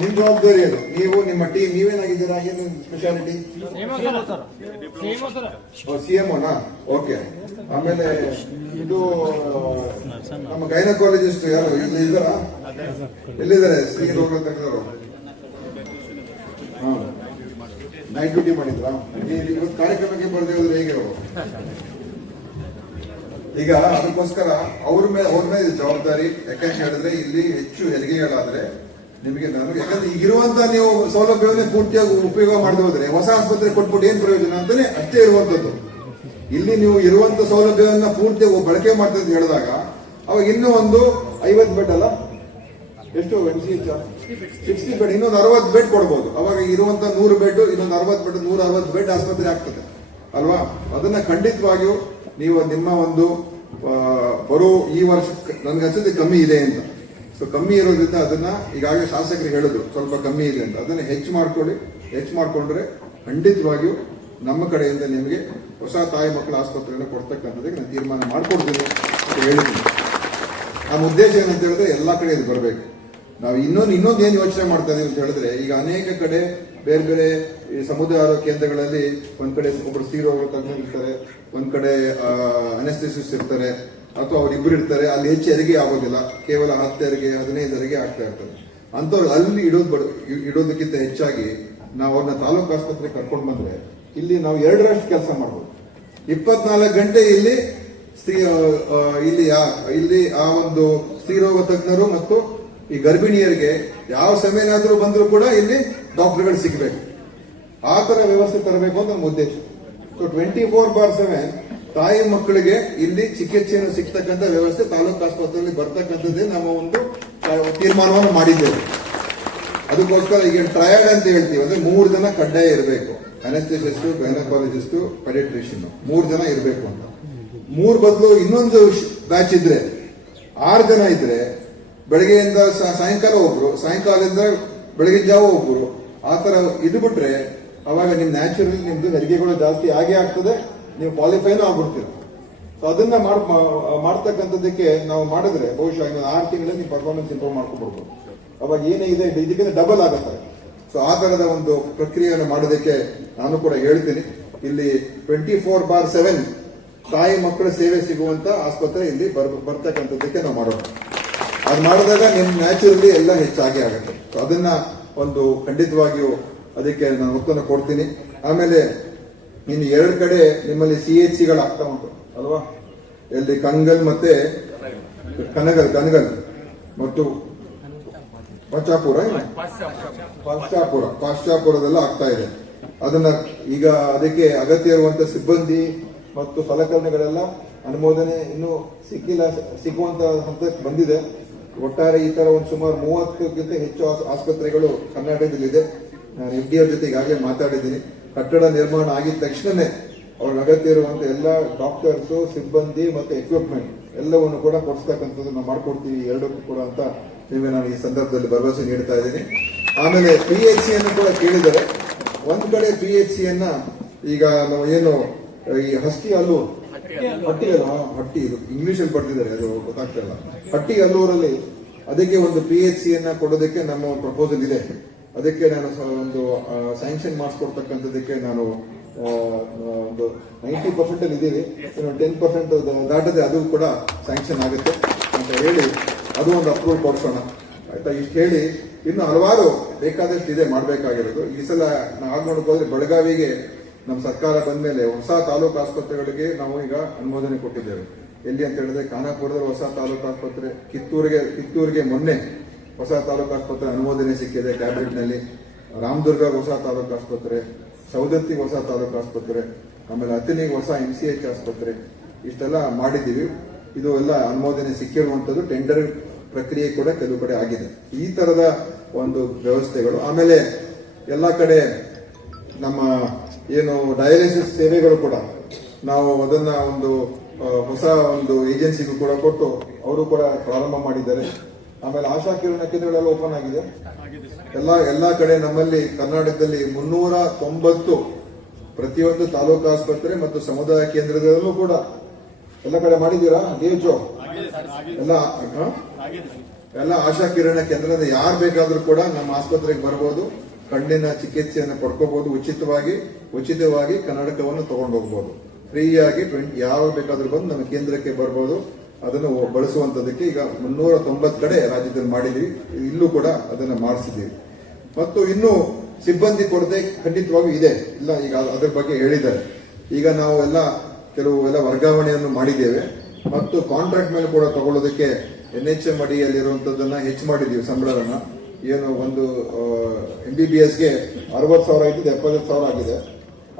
ನಿಮ್ ಜವಾಬ್ದಾರಿ ಅದು. ನೀವು, ನಿಮ್ಮ ಟೀಮ್ ನೀವೇನಾಗಿದ್ದೀರಾ? ಏನು ಸ್ಪೆಷಾಲಿಟಿ ಸಿ ಎಂ ಓನಾ ಓಕೆ ಆಮೇಲೆ ಇದು, ನಮ್ಮ ಗೈನಕಾಲಜಿಸ್ಟ್ ಯಾರು? ಇಲ್ಲಿ ಇದ್ದಾರಾ? ಎಲ್ಲಿದ್ದಾರೆ? ಸ್ತ್ರೀ ರೋಗ ಹಾ ನೈಟ್ ಡ್ಯೂಟಿ ಮಾಡಿದ್ರಾ ಇವತ್ತು ಕಾರ್ಯಕ್ರಮಕ್ಕೆ ಬರ್ದೇ ಹೋದ್ರೆ ಹೇಗೆ ಈಗ ಅದಕ್ಕೋಸ್ಕರ ಅವ್ರ ಮೇಲೆ ಅವ್ರ ಮೇಲೆ ಜವಾಬ್ದಾರಿ. ಯಾಕಂತ ಹೇಳಿದ್ರೆ ಇಲ್ಲಿ ಹೆಚ್ಚು ಹೆರಿಗೆಗಳಾದ್ರೆ ನಿಮಗೆ ನಾನು, ಯಾಕಂದ್ರೆ ಈಗಿರುವಂತ ನೀವು ಸೌಲಭ್ಯವನ್ನೇ ಪೂರ್ತಿಯಾಗಿ ಉಪಯೋಗ ಮಾಡದೆ ಹೋದ್ರೆ, ಹೊಸ ಆಸ್ಪತ್ರೆ ಕೊಟ್ಬಿಟ್ಟು ಏನ್ ಪ್ರಯೋಜನ ಅಂತಾನೆ ಅಷ್ಟೇ ಇರುವಂತದ್ದು. ಇಲ್ಲಿ ನೀವು ಇರುವಂತ ಸೌಲಭ್ಯವನ್ನ ಪೂರ್ತಿ ಬಳಕೆ ಮಾಡ್ತದೆ ಹೇಳಿದಾಗ, ಅವಾಗ ಇನ್ನೂ ಒಂದು ಐವತ್ತು ಬೆಡ್ ಅಲ್ಲ? ಎಷ್ಟು ಸಿಕ್ಸ್ಟಿ ಬೆಡ್ ಇನ್ನೊಂದು ಅರವತ್ತು ಬೆಡ್ ಕೊಡ್ಬೋದು. ಅವಾಗ ಇರುವಂತ ನೂರು ಬೆಡ್ ಇನ್ನೊಂದು ಅರವತ್ತು ಬೆಡ್ ನೂರ ಅರವತ್ತು ಬೆಡ್ ಆಸ್ಪತ್ರೆ ಆಗ್ತದೆ. ಅಲ್ವಾ? ಅದನ್ನ ಖಂಡಿತವಾಗಿಯೂ ನೀವು ನಿಮ್ಮ ಒಂದು ಬರೋ ಈ ವರ್ಷ ನನ್ಗನ್ಸುತ್ತೆ ಕಮ್ಮಿ ಇದೆ ಅಂತ. ಸೊ ಕಮ್ಮಿ ಇರೋದ್ರಿಂದ ಅದನ್ನ ಈಗಾಗಲೇ ಶಾಸಕರಿಗೆ ಹೇಳಿದ್ರು, ಸ್ವಲ್ಪ ಕಮ್ಮಿ ಇದೆ ಅಂತ. ಅದನ್ನ ಹೆಚ್ಚು ಮಾಡ್ಕೊಳ್ಳಿ. ಹೆಚ್ಚು ಮಾಡ್ಕೊಂಡ್ರೆ ಖಂಡಿತವಾಗಿಯೂ ನಮ್ಮ ಕಡೆಯಿಂದ ನಿಮಗೆ ಹೊಸ ತಾಯಿ ಮಕ್ಕಳ ಆಸ್ಪತ್ರೆಯನ್ನು ಕೊಡ್ತಕ್ಕಂಥದ್ದಕ್ಕೆ ನಾನು ತೀರ್ಮಾನ ಮಾಡ್ಕೊಡ್ತೀನಿ ಅಂತ ಹೇಳಿದ್ದೀನಿ. ನಮ್ಮ ಉದ್ದೇಶ ಏನಂತ ಹೇಳಿದ್ರೆ ಎಲ್ಲ ಕಡೆ ಇದು ಬರಬೇಕು. ನಾವು ಇನ್ನೊಂದು ಇನ್ನೊಂದು ಏನು ಯೋಚನೆ ಮಾಡ್ತಾ ಇದೀವಿ ಅಂತ ಹೇಳಿದ್ರೆ, ಈಗ ಅನೇಕ ಕಡೆ ಬೇರೆ ಬೇರೆ ಈ ಸಮುದಾಯ ಆರೋಗ್ಯ ಕೇಂದ್ರಗಳಲ್ಲಿ ಒಂದ್ ಕಡೆ ಒಬ್ಬರು ಸ್ತ್ರೀರೋಗ ತಜ್ಞರು ಇರ್ತಾರೆ, ಒಂದ್ ಕಡೆ ಅನೆಸ್ಥೆಸಿಸ್ಟ್ ಇರ್ತಾರೆ, ಅಥವಾ ಅವರಿಬ್ಬರು ಇರ್ತಾರೆ, ಅಲ್ಲಿ ಹೆಚ್ಚು ಹೆರಿಗೆ ಆಗೋದಿಲ್ಲ. ಕೇವಲ ಹತ್ತು ಹೆರಿಗೆ, ಹದಿನೈದು ಹೆರಿಗೆ ಆಗ್ತಾ ಇರ್ತದೆ. ಅಂತವ್ರು ಅಲ್ಲಿ ಇಡೋದು ಬಡ ಇಡೋದಕ್ಕಿಂತ ಹೆಚ್ಚಾಗಿ ನಾವು ಅವ್ರನ್ನ ತಾಲೂಕು ಆಸ್ಪತ್ರೆಗೆ ಕರ್ಕೊಂಡು ಬಂದ್ರೆ, ಇಲ್ಲಿ ನಾವು ಎರಡರಷ್ಟು ಕೆಲಸ ಮಾಡ್ಬೋದು. ಇಪ್ಪತ್ನಾಲ್ಕು ಗಂಟೆ ಇಲ್ಲಿ ಸ್ತ್ರೀ ಇಲ್ಲಿ ಆ- ಇಲ್ಲಿ ಆ ಒಂದು ಸ್ತ್ರೀರೋಗ ತಜ್ಞರು ಮತ್ತು ಈ ಗರ್ಭಿಣಿಯರಿಗೆ ಯಾವ ಸಮಯನಾದರೂ ಬಂದರೂ ಕೂಡ ಇಲ್ಲಿ ಡಾಕ್ಟರ್ಗಳು ಸಿಗಬೇಕು. ಆ ತರ ವ್ಯವಸ್ಥೆ ತರಬೇಕು ಅಂತ ನಮ್ಮ ಉದ್ದೇಶ. So twenty four bar seven ತಾಯಿ ಮಕ್ಕಳಿಗೆ ಇಲ್ಲಿ ಚಿಕಿತ್ಸೆಯನ್ನು ಸಿಗ್ತಕ್ಕಂಥ ವ್ಯವಸ್ಥೆ ತಾಲೂಕು ಆಸ್ಪತ್ರೆಯಲ್ಲಿ ಬರ್ತಕ್ಕಂಥದ್ದೇ ನಮ್ಮ ಒಂದು ತೀರ್ಮಾನವನ್ನು ಮಾಡಿದ್ದೇವೆ. ಅದಕ್ಕೋಸ್ಕರ ಈಗ ಟ್ರಯಲ್ ಅಂತ ಹೇಳ್ತೀವಿ. ಅಂದ್ರೆ ಮೂರು ಜನ ಕಡ್ಡಾಯ ಇರಬೇಕು. ಅನೆಸ್ಥೆಸಿಸ್ಟ್ ಗೈನಕಾಲಜಿಸ್ಟ್ ಪೆಡಿಟ್ರಿಷಿಯನ್ ಮೂರು ಜನ ಇರಬೇಕು ಅಂತ. ಮೂರು ಬದಲು ಇನ್ನೊಂದು ಬ್ಯಾಚ್ ಇದ್ರೆ, ಆರು ಜನ ಇದ್ರೆ ಬೆಳಗ್ಗೆಯಿಂದ ಸಾಯಂಕಾಲ ಒಬ್ರು ಸಾಯಂಕಾಲದಿಂದ ಬೆಳಗಿನ ಜಾವ ಒಬ್ರು ಆ ತರ ಇದು ಬಿಟ್ರೆ ಅವಾಗ ನಿಮ್ ನ್ಯಾಚುರಲಿ ನಿಮ್ದು ಹೆರಿಗೆಗಳು ಜಾಸ್ತಿ ಆಗೇ ಆಗ್ತದೆ. ನೀವು ಕ್ವಾಲಿಫೈನು ಆಗ್ಬಿಡ್ತೀರ. ಸೊ ಅದನ್ನ ಮಾಡ್ತಕ್ಕಂಥದ್ದಕ್ಕೆ ನಾವು ಮಾಡಿದ್ರೆ ಬಹುಶಃ ಇನ್ನೊಂದು ಆರು ತಿಂಗಳಲ್ಲಿ ನೀವು ಪರ್ಫಾರ್ಮೆನ್ಸ್ ಇಂಪ್ರೂವ್ ಮಾಡ್ಕೊಬಹುದು ಅವಾಗ ಏನೇ ಇದೆ ಇದಕ್ಕಿಂತ ಡಬಲ್ ಆಗುತ್ತೆ ಸೊ ಆ ತರದ ಒಂದು ಪ್ರಕ್ರಿಯೆಯನ್ನು ಮಾಡೋದಕ್ಕೆ ನಾನು ಕೂಡ ಹೇಳ್ತೀನಿ. ಇಲ್ಲಿ ಟ್ವೆಂಟಿ ಫೋರ್ ಬಾರ್ ಸೆವೆನ್ ತಾಯಿ ಮಕ್ಕಳ ಸೇವೆ ಸಿಗುವಂತ ಆಸ್ಪತ್ರೆ ಇಲ್ಲಿ ಬರ್ ಬರ್ತಕ್ಕಂಥದ್ದಕ್ಕೆ ನಾವು ಮಾಡೋಣ. ಅದು ಮಾಡಿದಾಗ ನಿಮ್ಮ ನ್ಯಾಚುರಲಿ ಎಲ್ಲ ಹೆಚ್ಚಾಗಿ ಆಗುತ್ತೆ. ಸೊ ಅದನ್ನ ಒಂದು ಖಂಡಿತವಾಗಿಯೂ ಅದಕ್ಕೆ ನಾನು ಒತ್ತನ್ನು ಕೊಡ್ತೀನಿ. ಆಮೇಲೆ ಇನ್ನು ಎರಡು ಕಡೆ ನಿಮ್ಮಲ್ಲಿ ಸಿ ಎಚ್ ಸಿಗಳು ಆಗ್ತಾ ಉಂಟು, ಅಲ್ವಾ? ಎಲ್ಲಿ ಕಂಗಲ್ ಮತ್ತೆ ಕನಗಲ್ ಕನಗಲ್ ಮತ್ತು ಪಂಚಾಪುರ? ಪಾಶ್ಚಾಪುರ ಪಾಶ್ಚಾಪುರದೆಲ್ಲ ಆಗ್ತಾ ಇದೆ. ಅದನ್ನ ಈಗ ಅದಕ್ಕೆ ಅಗತ್ಯ ಇರುವಂತ ಸಿಬ್ಬಂದಿ ಮತ್ತು ಸಲಕರಣೆಗಳೆಲ್ಲ ಅನುಮೋದನೆ ಇನ್ನೂ ಸಿಕ್ಕಿಲ್ಲ ಸಿಗುವಂತ ಹಂತಕ್ಕೆ ಬಂದಿದೆ. ಒಟ್ಟಾರೆ ಈ ತರ ಒಂದು ಸುಮಾರು ಮೂವತ್ತಕ್ಕಿಂತ ಹೆಚ್ಚು ಆಸ್ಪತ್ರೆಗಳು ಕರ್ನಾಟಕದಲ್ಲಿದೆ. ನಾನು ಎಫ್ ಡಿ ಜೊತೆ ಈಗಾಗಲೇ ಮಾತಾಡಿದ್ದೀನಿ. ಕಟ್ಟಡ ನಿರ್ಮಾಣ ಆಗಿದ ತಕ್ಷಣನೇ ಅವ್ರಿಗೆ ಅಗತ್ಯ ಇರುವಂತ ಎಲ್ಲ ಡಾಕ್ಟರ್ಸ್ ಸಿಬ್ಬಂದಿ ಮತ್ತೆ ಎಕ್ವಿಪ್ಮೆಂಟ್ ಎಲ್ಲವನ್ನು ಕೂಡ ಕೊಡಿಸ್ತಕ್ಕಂಥದ್ದು ನಾವು ಮಾಡ್ಕೊಡ್ತೀವಿ. ಎರಡಕ್ಕೂ ಕೂಡ ಅಂತ ನಿಮಗೆ ನಾನು ಈ ಸಂದರ್ಭದಲ್ಲಿ ಭರವಸೆ ನೀಡ್ತಾ ಇದ್ದೀನಿ. ಆಮೇಲೆ ಪಿ ಎಚ್ ಸಿ ಅನ್ನು ಕೂಡ ಕೇಳಿದರೆ, ಒಂದ್ ಕಡೆ ಪಿ ಎಚ್ ಸಿ ಅನ್ನ ಈಗ ನಾವು ಏನು ಈ ಹಸ್ಕಿ ಅಲ್ಲೂರು ಹಟ್ಟಿ ಅಲ್ಲ ಹಟ್ಟಿ ಇದು. ಇಂಗ್ಲಿಷ್ ಅಲ್ಲಿ ಬರ್ತಿದ್ದಾರೆ ಅದು ಗೊತ್ತಾಗ್ತಾ ಇಲ್ಲ ಹಟ್ಟಿ ಅಲ್ಲೂರಲ್ಲಿ ಅದಕ್ಕೆ ಒಂದು ಪಿ ಎಚ್ ಸಿ ಅನ್ನ ಕೊಡೋದಕ್ಕೆ ನಮ್ಮ ಪ್ರಪೋಸಲ್ ಇದೆ. ಅದಕ್ಕೆ ನಾನು ಒಂದು ಸ್ಯಾಂಕ್ಷನ್ ಮಾಡಿಸ್ಕೊಡ್ತಕ್ಕಂಥದಕ್ಕೆ ನಾನು ಒಂದು ನೈಂಟಿ ಪರ್ಸೆಂಟ್ ಅಲ್ಲಿ ಇದ್ದೀವಿ. ಟೆನ್ ಪರ್ಸೆಂಟ್ ದಾಟದೆ ಅದು ಕೂಡ ಸ್ಯಾಂಕ್ಷನ್ ಆಗುತ್ತೆ ಅಂತ ಹೇಳಿ ಅದು ಒಂದು ಅಪ್ರೂವ್ ಕೊಡ್ಸೋಣ. ಆಯ್ತಾ? ಇಷ್ಟು ಹೇಳಿ ಇನ್ನು ಹಲವಾರು ಬೇಕಾದಷ್ಟು ಇದೆ ಮಾಡಬೇಕಾಗಿರೋದು. ಈ ಸಲ ಆಗ ನೋಡ್ಕೋದ್ರೆ ಬೆಳಗಾವಿಗೆ ನಮ್ಮ ಸರ್ಕಾರ ಬಂದ ಮೇಲೆ ಹೊಸ ತಾಲೂಕು ಆಸ್ಪತ್ರೆಗಳಿಗೆ ನಾವು ಈಗ ಅನುಮೋದನೆ ಕೊಟ್ಟಿದ್ದೇವೆ. ಎಲ್ಲಿ ಅಂತ ಹೇಳಿದ್ರೆ ಖಾನಾಪುರದಲ್ಲಿ ಹೊಸ ತಾಲೂಕು ಆಸ್ಪತ್ರೆ, ಕಿತ್ತೂರಿಗೆ ಕಿತ್ತೂರಿಗೆ ಮೊನ್ನೆ ಹೊಸ ತಾಲೂಕು ಆಸ್ಪತ್ರೆ ಅನುಮೋದನೆ ಸಿಕ್ಕಿದೆ ಕ್ಯಾಬಿನೆಟ್ನಲ್ಲಿ ರಾಮದುರ್ಗ ಹೊಸ ತಾಲೂಕು ಆಸ್ಪತ್ರೆ ಸೌದತ್ತಿಗೆ ಹೊಸ ತಾಲೂಕು ಆಸ್ಪತ್ರೆ, ಆಮೇಲೆ ಅತಿನಿಗೆ ಹೊಸ ಎಂ ಸಿ ಎಚ್ ಆಸ್ಪತ್ರೆ, ಇಷ್ಟೆಲ್ಲ ಮಾಡಿದ್ದೀವಿ. ಇದು ಎಲ್ಲ ಅನುಮೋದನೆ ಸಿಕ್ಕಿರುವಂಥದ್ದು ಟೆಂಡರ್ ಪ್ರಕ್ರಿಯೆ ಕೂಡ ಕೆಲವು ಕಡೆ ಆಗಿದೆ. ಈ ಥರದ ಒಂದು ವ್ಯವಸ್ಥೆಗಳು, ಆಮೇಲೆ ಎಲ್ಲ ಕಡೆ ನಮ್ಮ ಏನು ಡಯಾಲಿಸಿಸ್ ಸೇವೆಗಳು ಕೂಡ ನಾವು ಅದನ್ನ ಒಂದು ಹೊಸ ಒಂದು ಏಜೆನ್ಸಿಗೂ ಕೂಡ ಕೊಟ್ಟು ಅವರು ಕೂಡ ಪ್ರಾರಂಭ ಮಾಡಿದ್ದಾರೆ. ಆಮೇಲೆ ಆಶಾ ಕಿರಣ ಕೇಂದ್ರಗಳೆಲ್ಲ ಓಪನ್ ಆಗಿದೆ. ಎಲ್ಲ, ಎಲ್ಲಾ ಕಡೆ ನಮ್ಮಲ್ಲಿ ಕರ್ನಾಟಕದಲ್ಲಿ ಮುನ್ನೂರ ತೊಂಬತ್ತು ಪ್ರತಿಯೊಂದು ತಾಲೂಕು ಆಸ್ಪತ್ರೆ ಮತ್ತು ಸಮುದಾಯ ಕೇಂದ್ರದಲ್ಲೂ ಕೂಡ ಎಲ್ಲ ಕಡೆ ಮಾಡಿದ್ದೀರಾ? ಡಿಎಚ್ಒ ಎಲ್ಲ? ಎಲ್ಲ ಆಶಾ ಕಿರಣ ಕೇಂದ್ರದ ಯಾರು ಬೇಕಾದ್ರೂ ಕೂಡ ನಮ್ಮ ಆಸ್ಪತ್ರೆಗೆ ಬರ್ಬೋದು. ಕಣ್ಣಿನ ಚಿಕಿತ್ಸೆಯನ್ನು ಪಡ್ಕೋಬಹುದು. ಉಚಿತವಾಗಿ ಉಚಿತವಾಗಿ ಕನ್ನಡಕವನ್ನು ತಗೊಂಡು ಹೋಗ್ಬೋದು ಫ್ರೀಯಾಗಿ ಟ್ವೆಂಟಿ ಯಾವ ಬೇಕಾದ್ರೂ ಬಂದು ನಮ್ಮ ಕೇಂದ್ರಕ್ಕೆ ಬರ್ಬೋದು. ಅದನ್ನು ಬಳಸುವಂತದಕ್ಕೆ ಈಗ ಮುನ್ನೂರ ತೊಂಬತ್ತು ಕಡೆ ರಾಜ್ಯದಲ್ಲಿ ಮಾಡಿದೀವಿ ಇಲ್ಲೂ ಕೂಡ ಅದನ್ನು ಮಾಡಿಸಿದ್ದೀವಿ. ಮತ್ತು ಇನ್ನೂ ಸಿಬ್ಬಂದಿ ಕೊರತೆ ಖಂಡಿತವಾಗಿಯೂ ಇದೆ. ಇಲ್ಲ, ಈಗ ಅದ್ರ ಬಗ್ಗೆ ಹೇಳಿದ್ದಾರೆ. ಈಗ ನಾವು ಎಲ್ಲ ಕೆಲವು ಎಲ್ಲ ವರ್ಗಾವಣೆಯನ್ನು ಮಾಡಿದ್ದೇವೆ. ಮತ್ತು ಕಾಂಟ್ರಾಕ್ಟ್ ಮೇಲೆ ಕೂಡ ತಗೊಳ್ಳೋದಕ್ಕೆ ಎನ್ ಎಚ್ ಎಂ ಅಡಿಯಲ್ಲಿರುವಂಥದ್ದನ್ನು ಹೆಚ್ಚು ಮಾಡಿದ್ದೀವಿ, ಸಂಬಳವನ್ನ. ಏನು ಒಂದು ಎಂ ಬಿ ಬಿ ಎಸ್ಗೆ ಅರವತ್ತು ಸಾವಿರ ಇದ್ದಿದ್ದು ಎಪ್ಪತ್ತೈದು ಸಾವಿರ ಆಗಿದೆ.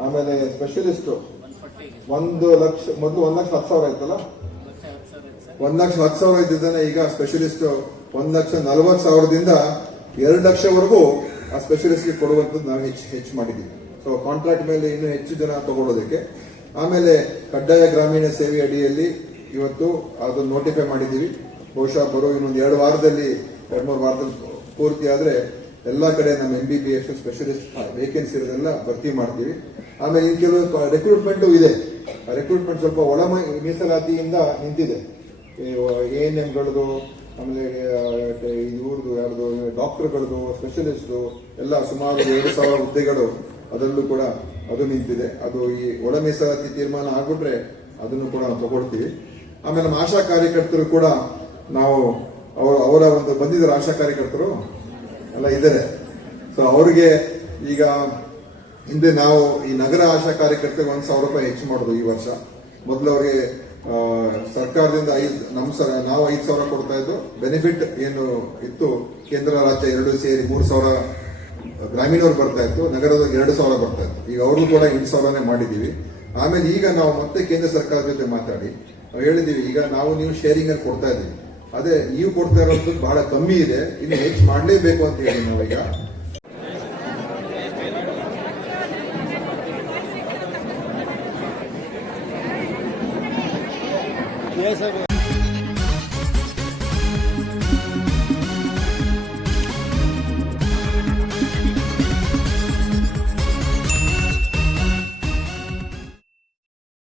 ಆಮೇಲೆ ಸ್ಪೆಷಲಿಸ್ಟ್ ಒಂದು ಲಕ್ಷ, ಮೊದಲು ಒಂದು ಲಕ್ಷ ಹತ್ತು ಸಾವಿರ ಆಯ್ತಲ್ಲ? ಒಂದು ಲಕ್ಷ ಹತ್ತು ಸಾವಿರ ಇದ್ದಿದ್ದಾನೆ ಈಗ ಸ್ಪೆಷಲಿಸ್ಟ್ ಒಂದು ಲಕ್ಷ ನಲವತ್ತು ಸಾವಿರದಿಂದ ಎರಡು ಲಕ್ಷವರೆಗೂ ಆ ಸ್ಪೆಷಲಿಸ್ಟ್ಗೆ ಕೊಡುವಂಥದ್ದು ನಾವು ಹೆಚ್ಚು ಹೆಚ್ಚು ಮಾಡಿದ್ದೀವಿ. ಸೊ ಕಾಂಟ್ರಾಕ್ಟ್ ಮೇಲೆ ಇನ್ನೂ ಹೆಚ್ಚು ಜನ ತಗೊಳ್ಳೋದಕ್ಕೆ. ಆಮೇಲೆ ಕಡ್ಡಾಯ ಗ್ರಾಮೀಣ ಸೇವೆ ಅಡಿಯಲ್ಲಿ ಇವತ್ತು ಅದನ್ನು ನೋಟಿಫೈ ಮಾಡಿದ್ದೀವಿ. ಬಹುಶಃ ಬರೋ ಇನ್ನೊಂದು ಎರಡು ವಾರದಲ್ಲಿ ಎರಡು ಮೂರು ವಾರದಲ್ಲಿ ಪೂರ್ತಿ ಆದ್ರೆ ಎಲ್ಲ ಕಡೆ ನಮ್ಮ M B B S specialist vacancy ಇರೋದೆಲ್ಲ ಭರ್ತಿ ಮಾಡ್ತೀವಿ. ಆಮೇಲೆ ಇನ್ ಕೆಲವು ರೆಕ್ರೂಟ್ಮೆಂಟ್ ಇದೆ. ರೆಕ್ರೂಟ್ಮೆಂಟ್ ಸ್ವಲ್ಪ ಒಳ ಮೀಸಲಾತಿಯಿಂದ ನಿಂತಿದೆ. ಎ ಎನ್ ಎಂಗಳದು ಆಮೇಲೆ ಇವ್ರದ್ದು ಯಾರ್ದು ಡಾಕ್ಟರ್ಗಳದು ಸ್ಪೆಷಲಿಸ್ಟ್ ಎಲ್ಲ ಸುಮಾರು ಎರಡು ಸಾವಿರ ಹುದ್ದೆಗಳು ಅದರಲ್ಲೂ ಕೂಡ ಅದು ನಿಂತಿದೆ. ಅದು ಈ ಒಳ ಮೀಸಲಾತಿ ತೀರ್ಮಾನ ಆಗ್ಬಿಟ್ರೆ ಅದನ್ನು ಕೂಡ ನಾವು ತಗೊಳ್ತೀವಿ. ಆಮೇಲೆ ನಮ್ಮ ಆಶಾ ಕಾರ್ಯಕರ್ತರು ಕೂಡ ನಾವು ಅವರ ಅವರ ಒಂದು ಬಂದಿದ್ದಾರೆ ಆಶಾ ಕಾರ್ಯಕರ್ತರು. ಎಲ್ಲ ಇದ್ದಾರೆ. ಸೊ ಅವರಿಗೆ ಈಗ ಹಿಂದೆ ನಾವು ಈ ನಗರ ಆಶಾ ಕಾರ್ಯಕರ್ತರಿಗೆ ಒಂದ್ ಸಾವಿರ ರೂಪಾಯಿ ಹೆಚ್ಚು ಮಾಡೋದು ಈ ವರ್ಷ. ಮೊದಲು ಅವರಿಗೆ ಸರ್ಕಾರದಿಂದ ಐದು ನಮ್ಮ ಸರ್, ನಾವು ಐದು ಸಾವಿರ ಕೊಡ್ತಾ ಇದ್ದು, ಬೆನಿಫಿಟ್ ಏನು ಇತ್ತು, ಕೇಂದ್ರ ರಾಜ್ಯ ಎರಡು ಸೇರಿ ಮೂರು ಸಾವಿರ ಗ್ರಾಮೀಣವ್ರು ಬರ್ತಾ ಇತ್ತು ನಗರದ ಎರಡು ಸಾವಿರ ಬರ್ತಾ ಇತ್ತು. ಈಗ ಅವ್ರಿಗೂ ಕೂಡ ಎಂಟು ಸಾವಿರನೇ ಮಾಡಿದ್ದೀವಿ. ಆಮೇಲೆ ಈಗ ನಾವು ಮತ್ತೆ ಕೇಂದ್ರ ಸರ್ಕಾರದ ಜೊತೆ ಮಾತಾಡಿ, ನಾವು ಹೇಳಿದೀವಿ ಈಗ ನಾವು ನೀವು ಶೇರಿಂಗ್ ಅಲ್ಲಿ ಕೊಡ್ತಾ ಇದೀವಿ ಅದೇ ನೀವು ಕೊಡ್ತಾ ಇರೋದು ಬಹಳ ಕಮ್ಮಿ ಇದೆ. ಇನ್ನು ಹೆಚ್ಚು ಮಾಡಲೇಬೇಕು ಅಂತ ಹೇಳಿ ನಾವೀಗ.